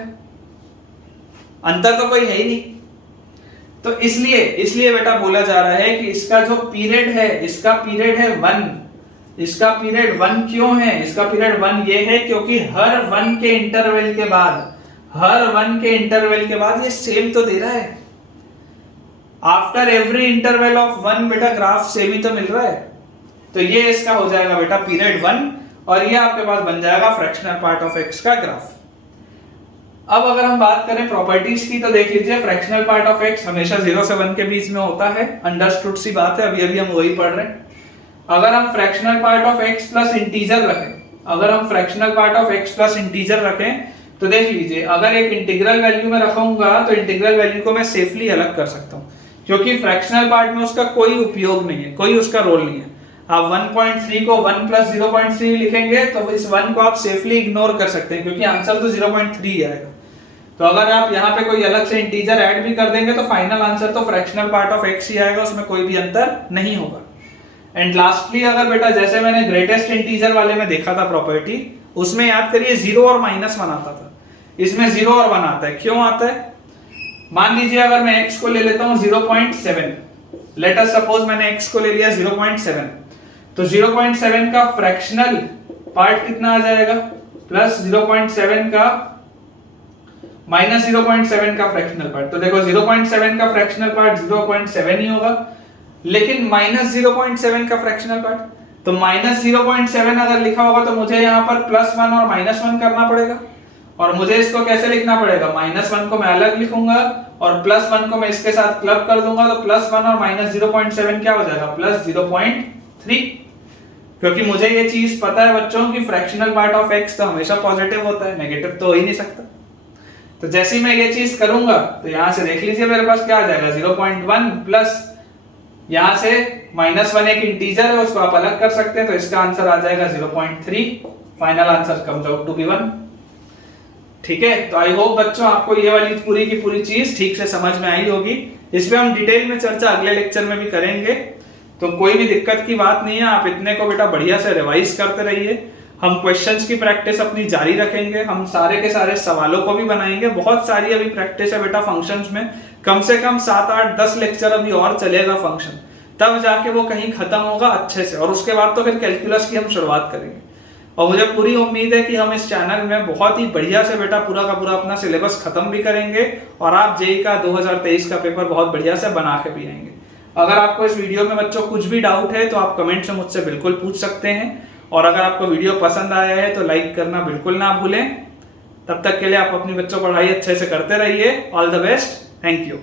अंतर तो कोई है ही नहीं। तो इसलिए बेटा बोला जा रहा है कि इसका जो पीरियड है, इसका पीरियड है 1। इसका पीरियड 1 क्यों है? इसका पीरियड 1 ये है क्योंकि हर 1 के इंटरवल के बाद ये सेम तो दे रहा है। आफ्टर एवरी इंटरवल ऑफ 1 बेटा ग्राफ सेम ही तो मिल रहा है। तो ये इसका हो जाएगा बेटा पीरियड 1, और ये आपके पास बन जाएगा फ्रैक्शनल पार्ट ऑफ एक्स का ग्राफ। अब अगर हम बात करें प्रॉपर्टीज की, तो देख लीजिए फ्रैक्शनल पार्ट ऑफ एक्स हमेशा 0 से 1 के बीच में होता है, अंडरस्टूड सी बात है, अभी हम वही पढ़ रहे हैं। अगर हम fractional part of x plus integer रखें, तो देख लीजिए अगर एक इंटीग्रल वैल्यू में रखूंगा तो इंटीग्रल वैल्यू को मैं सेफली अलग कर सकता हूं, क्योंकि फ्रैक्शनल पार्ट में उसका कोई उपयोग नहीं है, कोई उसका रोल नहीं है। आप 1.3 को 1 प्लस 0.3 लिखेंगे तो इस 1 को आप सेफली इग्नोर कर सकते हैं, क्योंकि आंसर तो 0.3 आएगा। तो अगर आप यहाँ पे कोई अलग से इंटीजर ऐड भी कर देंगे तो फाइनल आंसर तो फ्रैक्शनल पार्ट ऑफ एक्स ही आएगा, उसमें कोई भी अंतर नहीं होगा। एंड लास्टली अगर बेटा जैसे मैंने ग्रेटेस्ट इंटीजर वाले में देखा था प्रॉपर्टी, उसमें याद करिए 0 और -1 आता था, इसमें 0 और 1 आता है। क्यों आता है? मान लीजिए अगर मैं x को ले लेता हूँ 0.7, लेट अस सपोज मैंने x को ले लिया 0.7, तो 0.7 का फ्रैक्शनल पार्ट कितना आ जाएगा, प्लस 0.7 का माइनस 0.7 का फ्रैक्शनल पार्ट। तो देखो 0.7 का फ्रैक्शनल पार्ट 0.7 ही होगा, लेकिन माइनस 0.7 का फ्रैक्शनल पार्ट, तो माइनस 0.7 अगर लिखा होगा तो मुझे यहाँ पर +1 और -1 करना पड़ेगा। और मुझे इसको कैसे लिखना पड़ेगा, -1 को मैं अलग लिखूंगा और +1 को मैं इसके साथ क्लब कर दूंगा, तो +1 और -0.7 क्या हो जाएगा, +0.3। क्योंकि मुझे ये चीज पता है बच्चों कि फ्रैक्शनल पार्ट ऑफ एक्स तो हमेशा पॉजिटिव होता है, नेगेटिव तो हो ही नहीं सकता। तो जैसे ही मैं ये चीज करूंगा तो यहां से देख लीजिए मेरे पास क्या आ जाएगा, 0.1 प्लस यहां से -1 एक इंटीजर है, उसको आप अलग कर सकते हैं, तो इसका आंसर आ जाएगा 0.3। Final answer comes out to be 1। ठीक है, तो आई होप बच्चों आपको ये वाली पूरी की पूरी चीज ठीक से समझ में आई होगी। इस पे हम डिटेल में चर्चा अगले लेक्चर में भी करेंगे, तो कोई भी दिक्कत की बात नहीं है। आप इतने को बेटा बढ़िया से रिवाइज करते रहिए। हम क्वेश्चंस की प्रैक्टिस अपनी जारी रखेंगे, हम सारे के सारे सवालों को भी बनाएंगे। बहुत सारी अभी प्रैक्टिस है बेटा फंक्शंस में, कम से कम 7, 8, 10 लेक्चर अभी और चलेगा फंक्शन, तब जाके वो कहीं खत्म होगा अच्छे से, और उसके बाद तो फिर कैलकुलस की हम शुरुआत करेंगे। और मुझे पूरी उम्मीद है कि हम इस चैनल में बहुत ही बढ़िया से बेटा पूरा का पूरा अपना सिलेबस खत्म भी करेंगे, और आप जेईई का 2023 का पेपर बहुत बढ़िया से बना के भी आएंगे। अगर आपको इस वीडियो में बच्चों कुछ भी डाउट है तो आप कमेंट से मुझसे बिल्कुल पूछ सकते हैं, और अगर आपको वीडियो पसंद आया है तो लाइक करना बिल्कुल ना भूलें। तब तक के लिए आप अपनी बच्चों पढ़ाई अच्छे से करते रहिए। All the best, thank you.